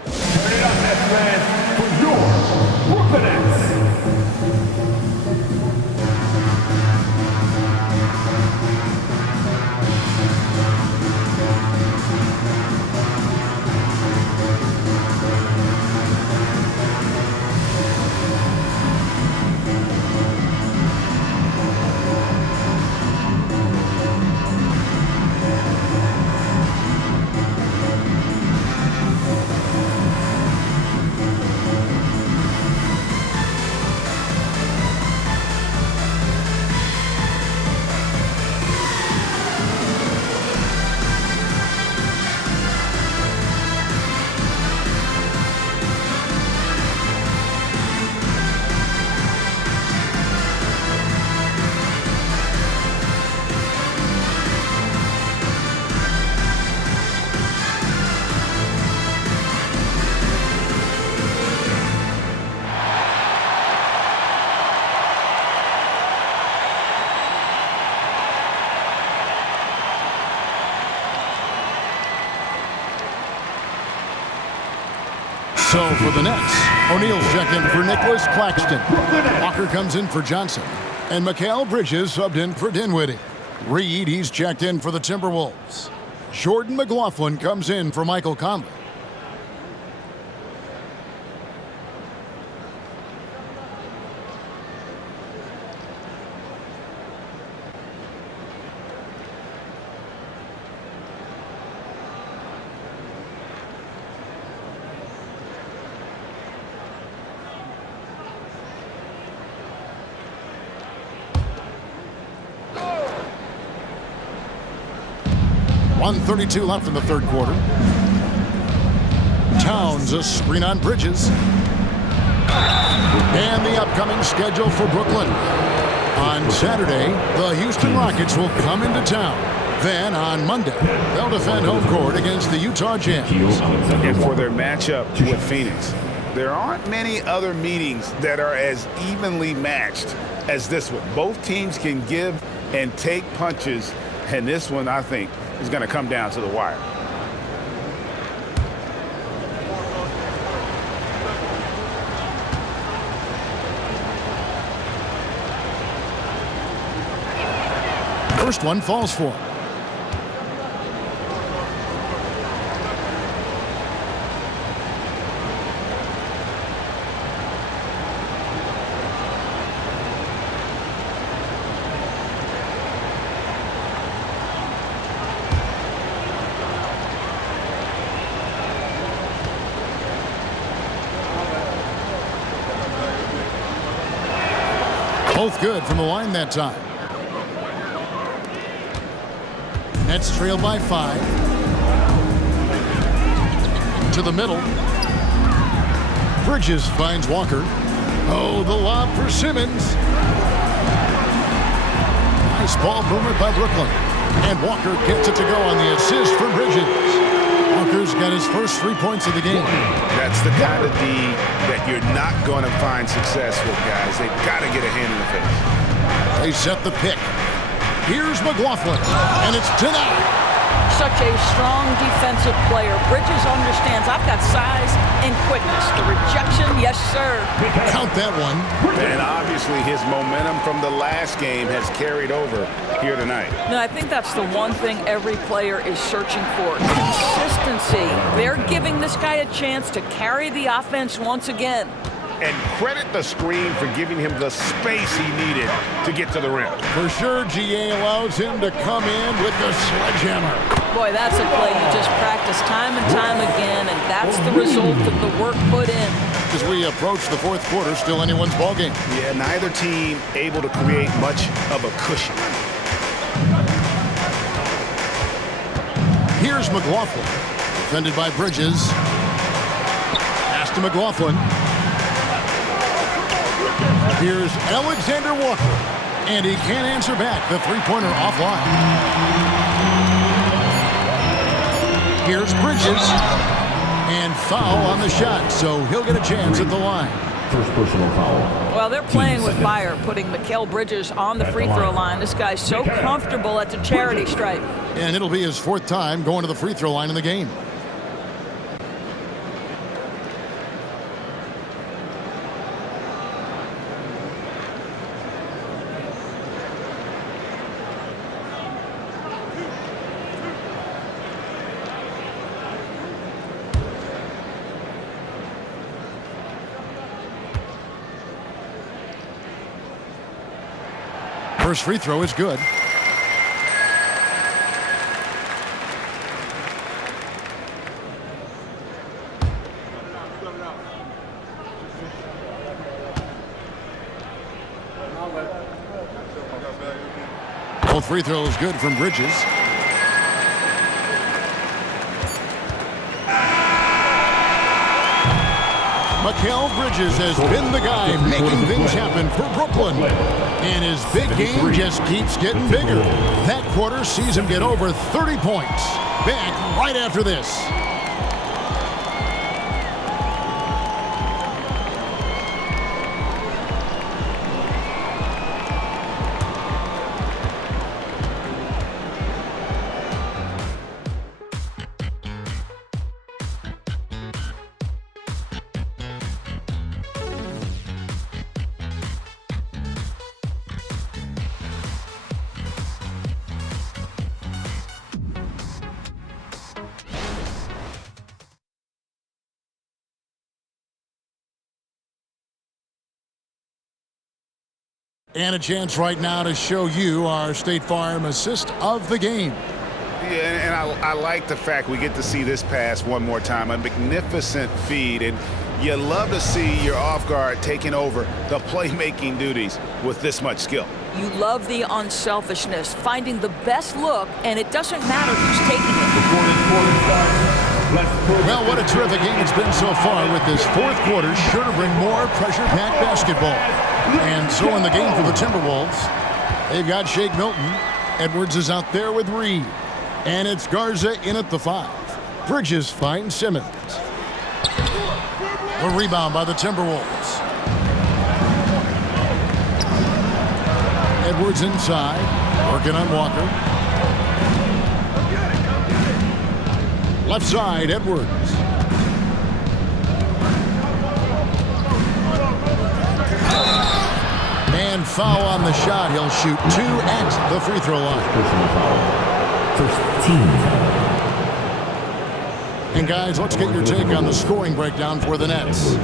Turn it up, Nets fans, for your Brooklyn Nets. So for the Nets, O'Neal's checked in for Nicholas Claxton. Walker comes in for Johnson. And Mikal Bridges subbed in for Dinwiddie. Reed, he's checked in for the Timberwolves. Jordan McLaughlin comes in for Michael Conley. .132 left in the third quarter. Towns a screen on Bridges. And the upcoming schedule for Brooklyn. On Saturday, the Houston Rockets will come into town. Then on Monday, they'll defend home court against the Utah Jazz. And for their matchup with Phoenix, there aren't many other meetings that are as evenly matched as this one. Both teams can give and take punches, and this one, I think, is going to come down to the wire. First one falls for him. Both good from the line that time. Nets trail by 5. To the middle. Bridges finds Walker. Oh, the lob for Simmons. Nice ball movement by Brooklyn. And Walker gets it to go on the assist from Bridges. Walker's got his first 3 points of the game. That's the kind of D that you're not going to find success with, guys. They've got to get a hand in the face. They set the pick. Here's McLaughlin, and it's denied. Such a strong defensive player. Bridges understands I've got size and quickness. The rejection, yes, sir. Count that one. And obviously his momentum from the last game has carried over here tonight. No, I think that's the one thing every player is searching for. Consistency. They're giving this guy a chance to carry the offense once again. And credit the screen for giving him the space he needed to get to the rim. For sure, GA allows him to come in with the sledgehammer. Boy, that's a play you just practice time and time again, and that's the result of the work put in. As we approach the fourth quarter, still anyone's ballgame. Yeah, neither team able to create much of a cushion. Here's McLaughlin, defended by Bridges. Pass to McLaughlin. Here's Alexander Walker, and he can't answer back. The three-pointer offline. Here's Bridges, and foul on the shot, so he'll get a chance at the line. First personal foul. Well, they're playing with fire, putting Mikal Bridges on the free throw line. This guy's so comfortable at the charity stripe. And it'll be his fourth time going to the free throw line in the game. First free throw is good. Both free throws good from Bridges. Mikal Bridges has been the guy making things happen for Brooklyn. And his big game just keeps getting bigger. That quarter sees him get over 30 points. Back right after this. And a chance right now to show you our State Farm assist of the game. Yeah, and I like the fact we get to see this pass one more time. A magnificent feed, and you love to see your off guard taking over the playmaking duties with this much skill. You love the unselfishness, finding the best look, and it doesn't matter who's taking it. Before this quarter starts, Well, what a terrific game it's been so far, with this fourth quarter sure to bring more pressure-packed basketball. And so in the game for the Timberwolves, they've got Shake Milton. Edwards is out there with Reed. And it's Garza in at the 5. Bridges finds Simmons. The rebound by the Timberwolves. Edwards inside, working on Walker. Left side, Edwards. And foul on the shot. He'll shoot 2 at the free throw line. First team. And guys, let's get your take on the scoring breakdown for the Nets.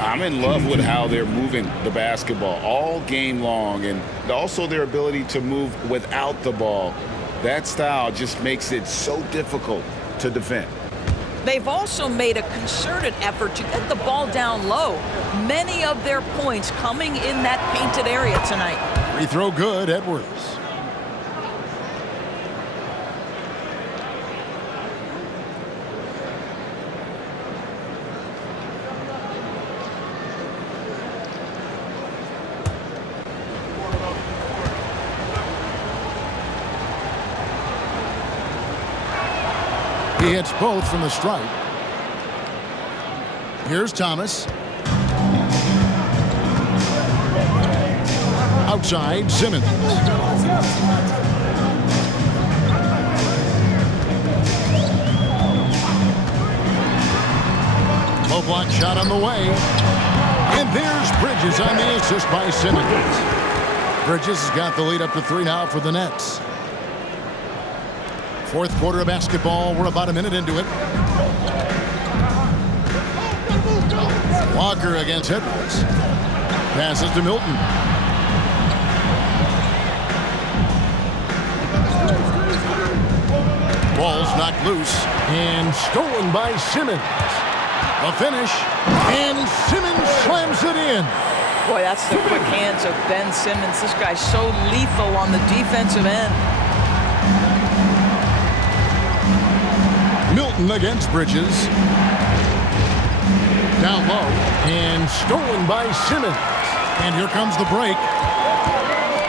I'm in love with how they're moving the basketball all game long, and also their ability to move without the ball. That style just makes it so difficult to defend. They've also made a concerted effort to get the ball down low. Many of their points coming in that painted area tonight. Free throw good, Edwards. He hits both from the stripe. Here's Thomas. Outside, Simmons. Low block shot on the way. And there's Bridges on the assist by Simmons. Bridges has got the lead up to 3 now for the Nets. Fourth quarter of basketball. We're about a minute into it. Walker against Edwards. Passes to Milton. Ball's knocked loose and stolen by Simmons. The finish, and Simmons slams it in. Boy, that's the quick hands of Ben Simmons. This guy's so lethal on the defensive end. Milton against Bridges. Down low and stolen by Simmons. And here comes the break.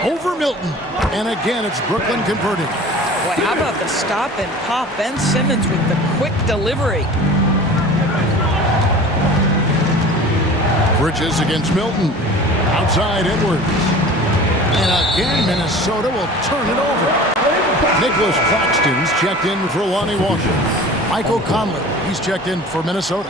Over Milton. And again, it's Brooklyn converting. Boy, how about the stop and pop? Ben Simmons with the quick delivery. Bridges against Milton. Outside Edwards. And again, Minnesota will turn it over. Nicholas Claxton's checked in for Lonnie Walker. Michael Conley, he's checked in for Minnesota.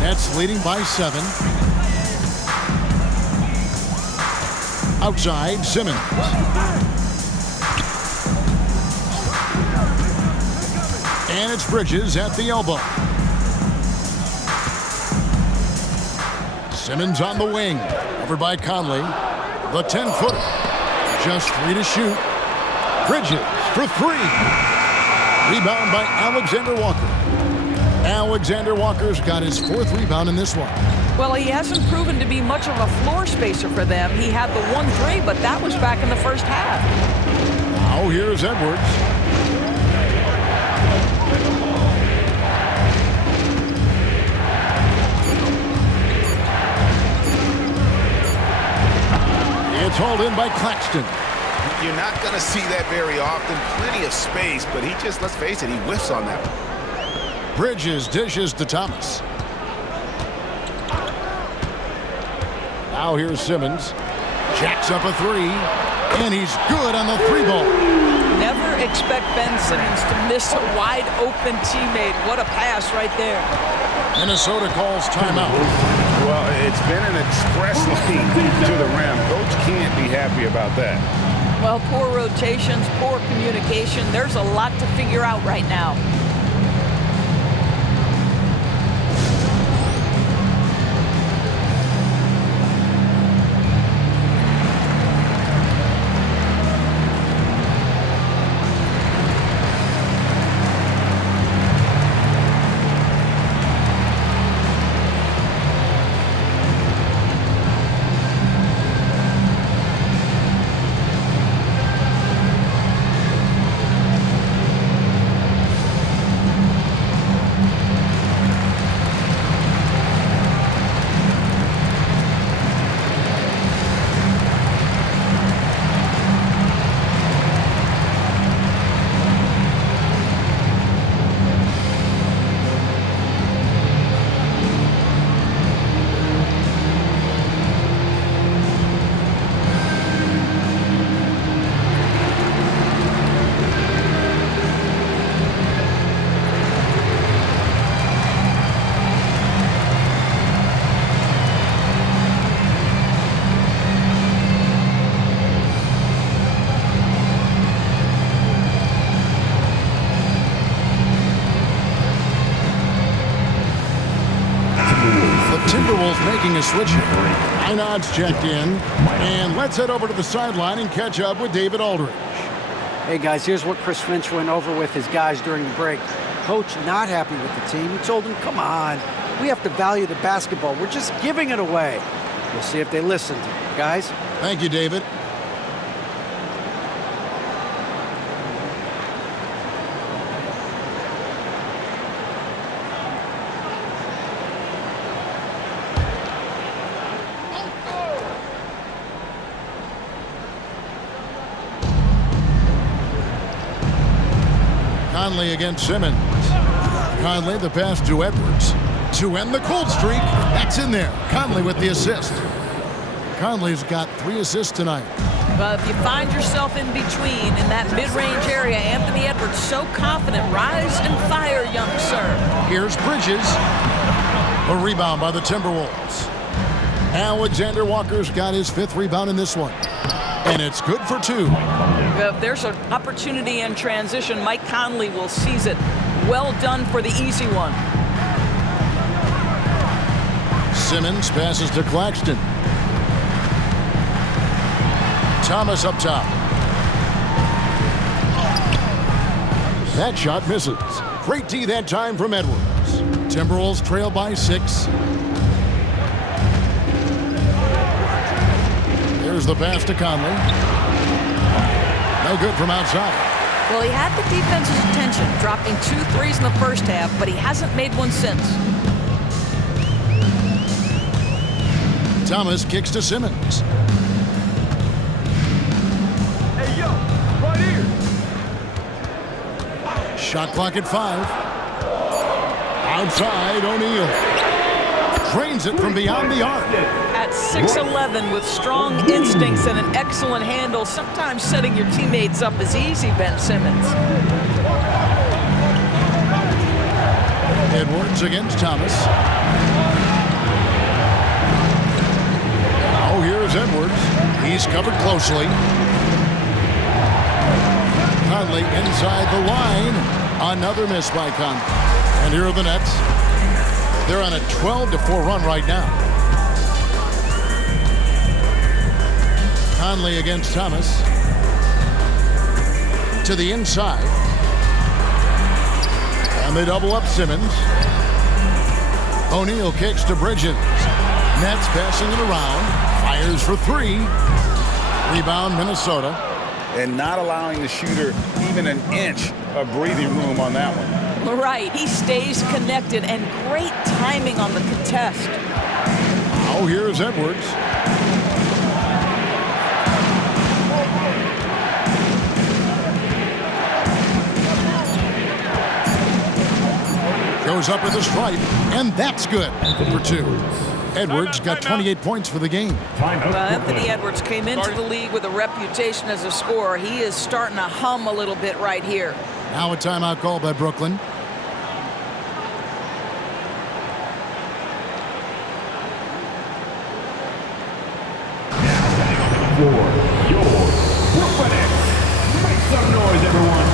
Nets leading by 7. Outside, Simmons. And it's Bridges at the elbow. Simmons on the wing. Over by Conley. The 10-footer. Just 3 to shoot. Bridges for 3. Rebound by Alexander Walker. Alexander Walker's got his 4th rebound in this one. Well, he hasn't proven to be much of a floor spacer for them. He had the 1-3, but that was back in the first half. Now here's Edwards. It's hauled in by Claxton. You're not going to see that very often. Plenty of space, but he just, let's face it, he whiffs on that one. Bridges dishes to Thomas. Now here's Simmons. Jacks up a 3. And he's good on the 3-ball. Never expect Ben Simmons to miss a wide open teammate. What a pass right there. Minnesota calls timeout. Well, it's been an express lane to the rim. Coach can't be happy about that. Well, poor rotations, poor communication. There's a lot to figure out right now. Timberwolves making a switch here. Einad's checked in. And let's head over to the sideline and catch up with David Aldridge. Hey, guys, here's what Chris Finch went over with his guys during the break. Coach not happy with the team. He told them, come on, we have to value the basketball. We're just giving it away. We'll see if they listened. Guys? Thank you, David. Conley against Simmons. Conley the pass to Edwards to end the cold streak. That's in there. Conley with the assist. Conley's got 3 assists tonight. Well, if you find yourself in between in that mid-range area, Anthony Edwards so confident. Rise and fire, young sir. Here's Bridges. A rebound by the Timberwolves. Alexander Walker's got his 5th rebound in this one. And it's good for 2. If there's an opportunity in transition, Mike Conley will seize it. Well done for the easy one. Simmons passes to Claxton. Thomas up top. That shot misses. Great D that time from Edwards. Timberwolves trail by 6. There's the pass to Conley. No good from outside. Well, he had the defense's attention, dropping 2 threes in the first half, but he hasn't made one since. Thomas kicks to Simmons. Hey, yo, right here. Shot clock at 5. Outside, O'Neal. Drains it from beyond the arc. At 6'11", with strong instincts and an excellent handle, sometimes setting your teammates up is easy, Ben Simmons. Edwards against Thomas. Now here's Edwards. He's covered closely. Conley inside the line. Another miss by Conley. And here are the Nets. They're on a 12-4 run right now. Conley against Thomas. To the inside. And they double up Simmons. O'Neal kicks to Bridges. Nets passing it around. Fires for 3. Rebound Minnesota. And not allowing the shooter even an inch of breathing room on that one. Right, he stays connected, and great timing on the contest. Oh, here's Edwards. Goes up with a stripe, and that's good for 2. Edwards got 28 points for the game. Well, Anthony Edwards came into the league with a reputation as a scorer. He is starting to hum a little bit right here. Now a timeout call by Brooklyn. For your Brooklyn Nets. Make some noise, everyone.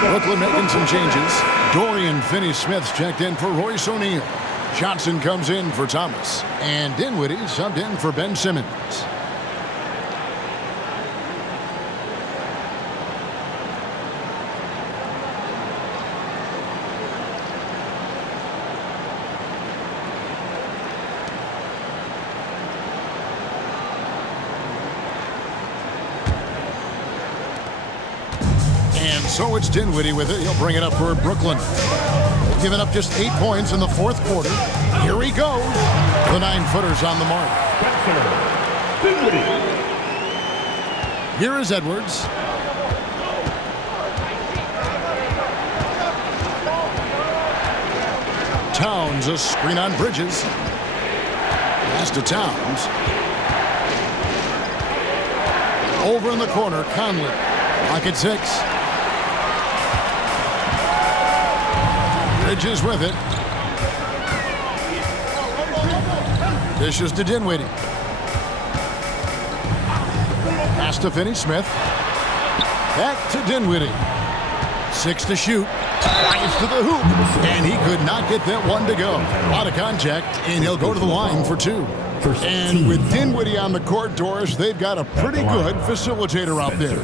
Brooklyn making some changes. Dorian Finney-Smith's checked in for Royce O'Neal. Johnson comes in for Thomas. And Dinwiddie subbed in for Ben Simmons. And so it's Dinwiddie with it. He'll bring it up for Brooklyn. Giving up just 8 points in the fourth quarter. Here he goes. The 9-footer's on the mark. Here is Edwards. Towns, a screen on Bridges. Pass to Towns. Over in the corner, Conley. Lock at 6. Bridges with it. Dishes to Dinwiddie. Pass to Finney-Smith. Back to Dinwiddie. 6 to shoot. Drives to the hoop. And he could not get that one to go. A lot of contact, and he'll go to the line for 2. And with Dinwiddie on the court, Doris, they've got a pretty good facilitator out there.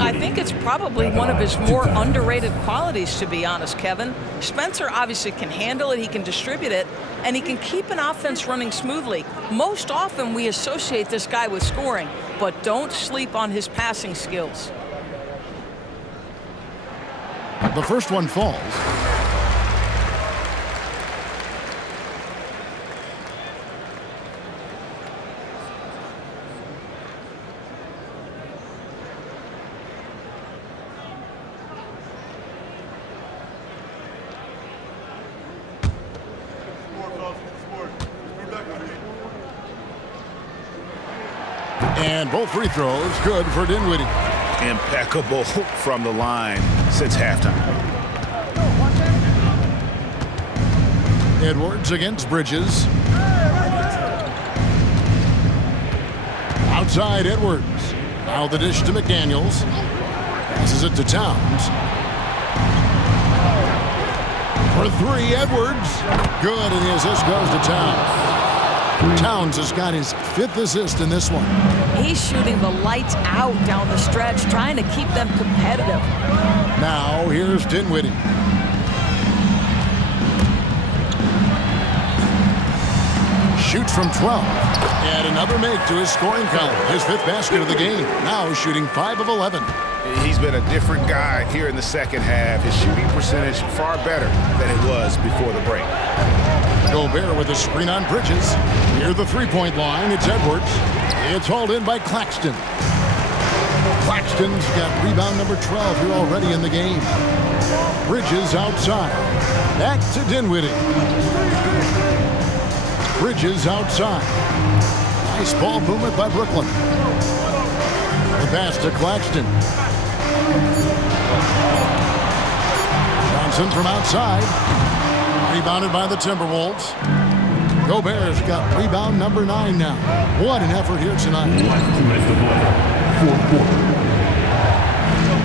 I think it's probably one of his more underrated qualities, to be honest, Kevin. Spencer obviously can handle it, he can distribute it, and he can keep an offense running smoothly. Most often we associate this guy with scoring, but don't sleep on his passing skills. The first one falls. And both free throws good for Dinwiddie. Impeccable from the line since halftime. Edwards against Bridges. Outside Edwards. Now the dish to McDaniels. Passes it to Towns. For 3, Edwards. Good, and the assist goes to Towns. Towns has got his 5th assist in this one. He's shooting the lights out down the stretch, trying to keep them competitive. Now here's Dinwiddie. Shoots from 12. And another make to his scoring column. His 5th basket of the game. Now shooting 5 of 11. He's been a different guy here in the second half. His shooting percentage far better than it was before the break. Gobert with a screen on Bridges. Near the three-point line, it's Edwards. It's hauled in by Claxton. Claxton's got rebound number 12 here already in the game. Bridges outside. Back to Dinwiddie. Bridges outside. Nice ball movement by Brooklyn. The pass to Claxton. Johnson from outside. Rebounded by the Timberwolves. Gobert's got rebound number 9 now. What an effort here tonight.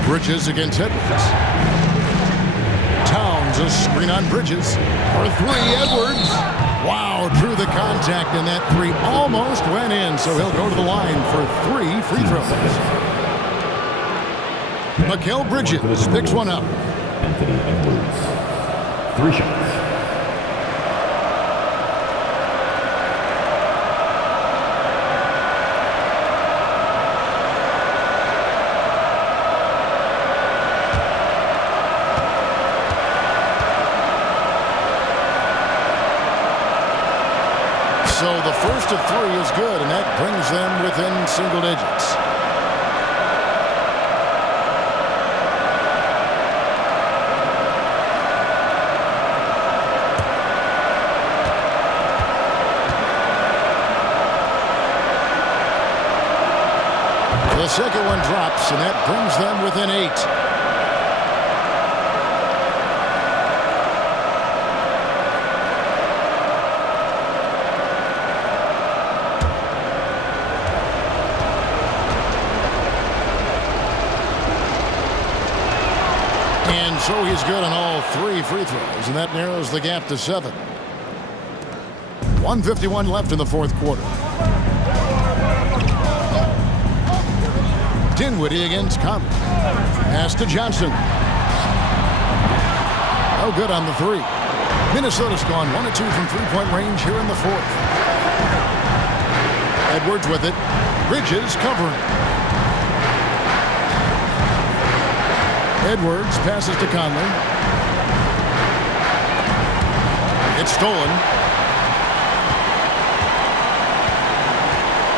Bridges against Edwards. Towns, a screen on Bridges. For 3, Edwards. Wow, drew the contact, and that 3 almost went in, so he'll go to the line for 3 free throws. Mikal Bridges picks one up. Anthony Edwards. 3 shots. So the first of 3 is good, and that brings them within single digits. The second one drops, and that brings them within 8. And so he's good on all 3 free throws, and that narrows the gap to 7. 1:51 left in the fourth quarter. Dinwiddie against Conley. Pass to Johnson. No good on the 3. Minnesota's gone 1 of 2 from three-point range here in the fourth. Edwards with it. Bridges covering. Edwards passes to Conley. It's stolen.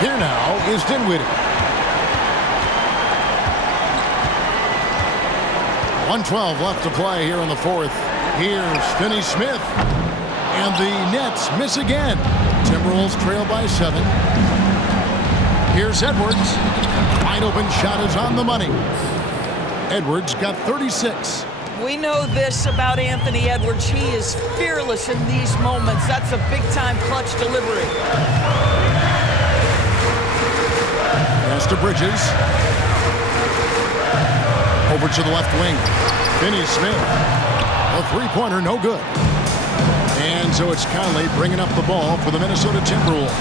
Here now is Dinwiddie. 1:12 left to play here in the fourth. Here's Finney-Smith. And the Nets miss again. Timberwolves trail by 7. Here's Edwards. Wide open shot is on the money. Edwards got 36. We know this about Anthony Edwards. He is fearless in these moments. That's a big-time clutch delivery. Pass to Bridges. Over to the left wing. Finney-Smith. A three-pointer, no good. And so it's Conley bringing up the ball for the Minnesota Timberwolves.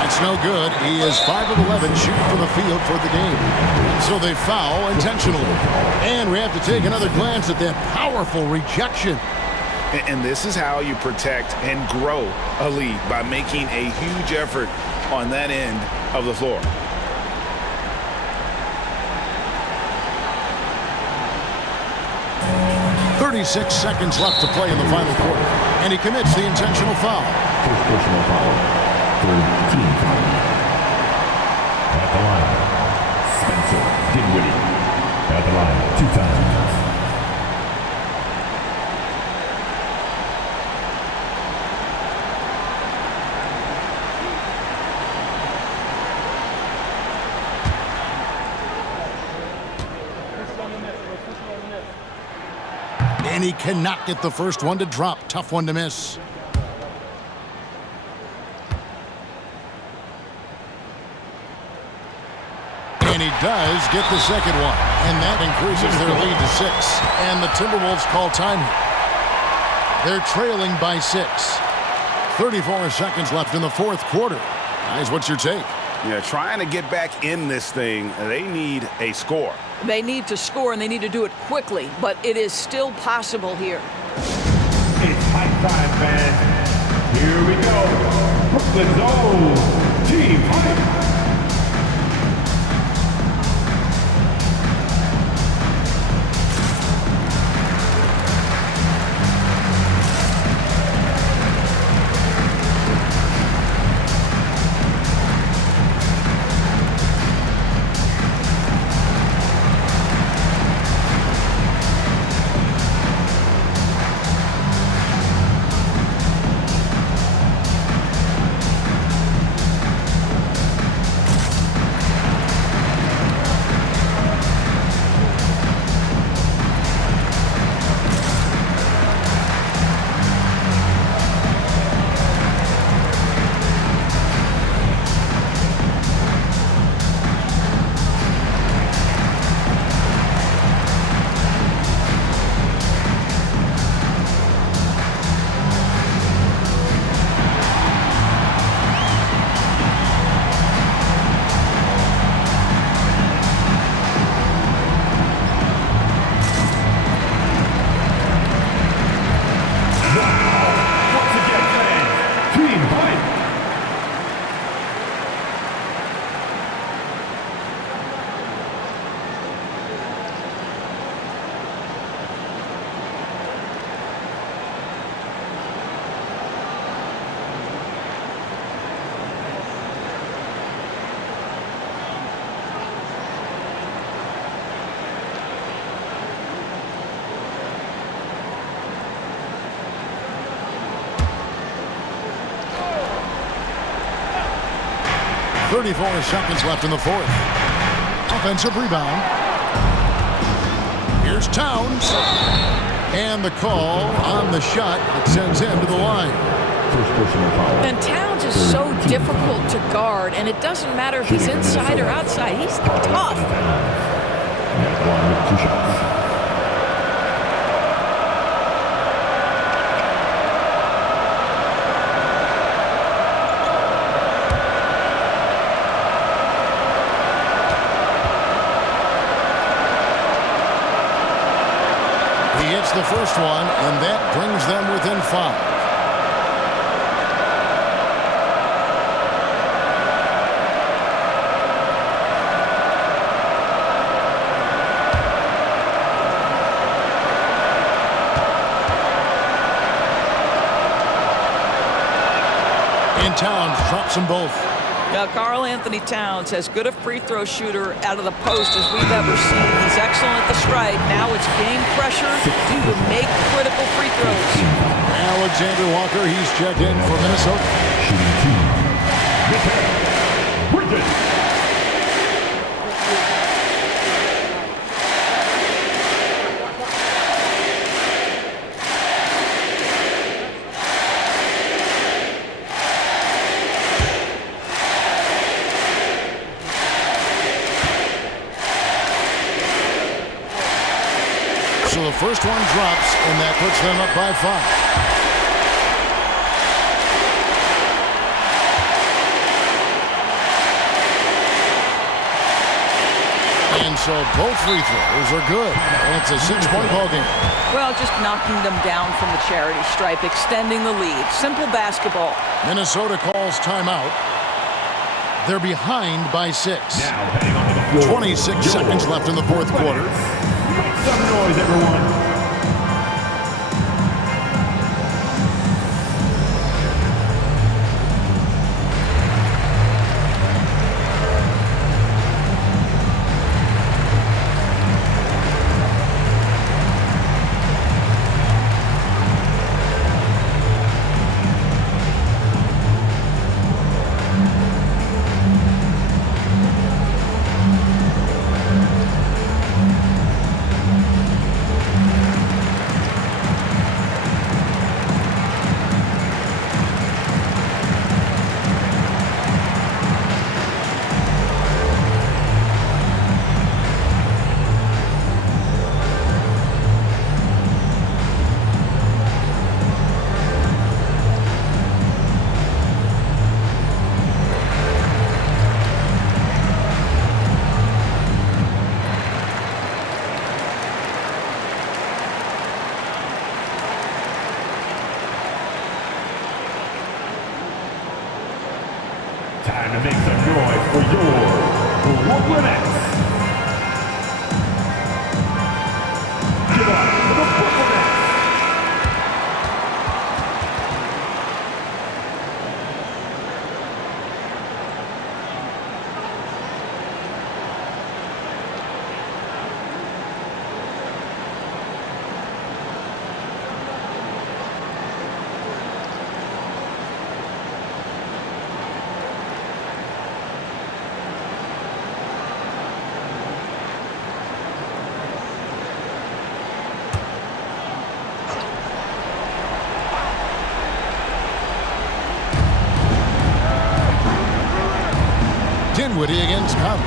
That's no good. He is 5 of 11 shooting from the field for the game. So they foul intentionally. And we have to take another glance at that powerful rejection. And this is how you protect and grow a lead, by making a huge effort on that end of the floor. .36 seconds left to play in the final quarter. And he commits the intentional foul. First personal foul. Third team foul. At the line, Spencer Dinwiddie. At the line, 2 times. And he cannot get the first one to drop. Tough one to miss. And he does get the second one. And that increases their lead to 6. And the Timberwolves call time here. They're trailing by 6. 34 seconds left in the fourth quarter. Guys, what's your take? Yeah, trying to get back in this thing, they need a score. They need to score, and they need to do it quickly, but it is still possible here. It's high time, fans. Here we go. Brooklyn's own Team Fight. .34 seconds left in the fourth. Offensive rebound. Here's Towns. And the call on the shot that sends him to the line. First personal foul. And Towns is so difficult to guard, and it doesn't matter if he's inside or outside. He's tough. At the line with 2 shots. He hits the first one, and that brings them within 5. and Towns drops them both. Now, Karl Anthony Towns, as good a free throw shooter out of the post as we've ever seen. He's excellent at the stripe. Now it's game pressure to make critical free throws. Alexander Walker, he's checked in for Minnesota. Shooting team. Bridges. So the first one drops, and that puts them up by 5. And so both free throws are good. And it's a 6-point ball game. Well, just knocking them down from the charity stripe, extending the lead. Simple basketball. Minnesota calls timeout. They're behind by 6. Now heading onto the floor. 26 seconds left in the fourth quarter. Make some noise, everyone. Time to make some noise for your Brooklyn Nets. Give it up for the Brooklyn Nets. Dinwiddie against Conley.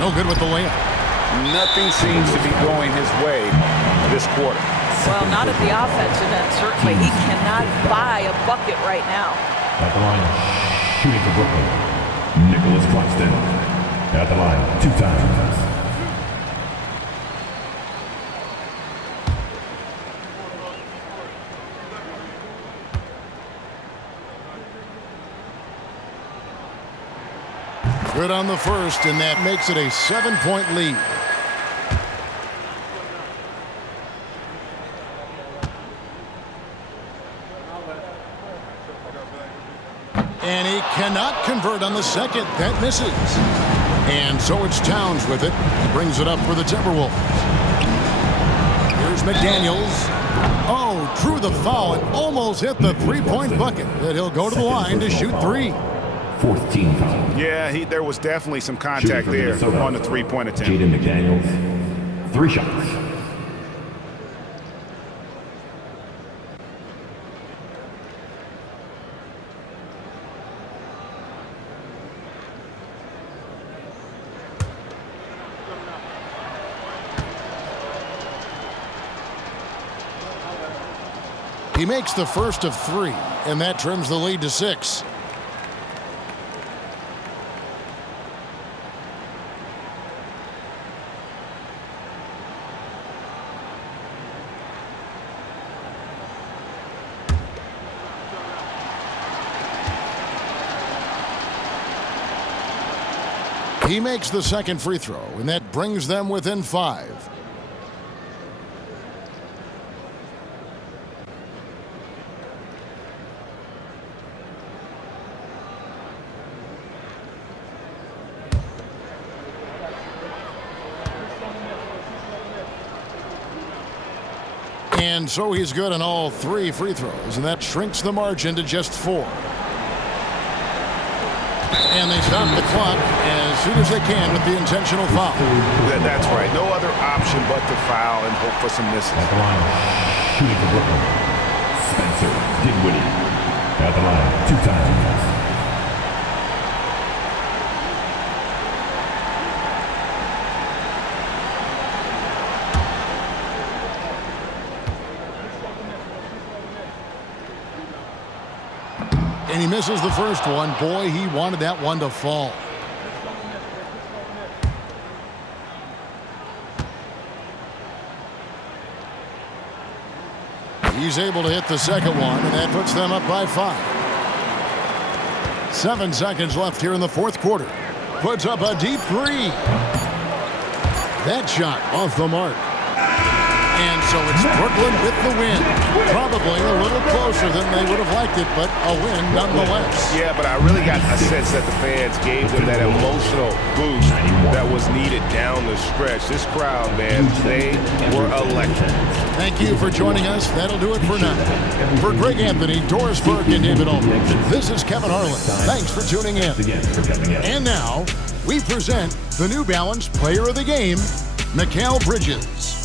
No good with the layup. Nothing seems to be going his way this quarter. Well, not at the offensive end, certainly. He cannot buy a bucket right now. At the line, shooting for Brooklyn. Nicholas Claxton. At the line, 2 times. Good on the first, and that makes it a 7-point lead. And he cannot convert on the second. That misses. And so it's Towns with it. He brings it up for the Timberwolves. Here's McDaniels. Oh, drew the foul and almost hit the 3-point bucket. But he'll go to the line to shoot 3. 4th team foul. Yeah, there was definitely some contact there on the 3-point attempt. Jaden McDaniels, 3 shots. He makes the first of 3, and that trims the lead to 6. He makes the second free throw, and that brings them within 5. And so he's good on all 3 free throws, and that shrinks the margin to just 4. And they stop the clock as soon as they can with the intentional foul. That's right. No other option but to foul and hope for some misses. At the line, shooting for Brooklyn, Spencer Dinwiddie. At the line, 2 times. And he misses the first one. Boy, he wanted that one to fall. He's able to hit the second one, and that puts them up by 5. 7 seconds left here in the fourth quarter. Puts up a deep 3. That shot off the mark. And so it's Brooklyn with the win. Probably a little closer than they would have liked it, but a win nonetheless. Yeah, but I really got a sense that the fans gave them that emotional boost that was needed down the stretch. This crowd, man, they were electric. Thank you for joining us. That'll do it for now. For Greg Anthony, Doris Burke, and David Aldridge, this is Kevin Harlan. Thanks for tuning in. And now, we present the New Balance Player of the Game, Mikal Bridges.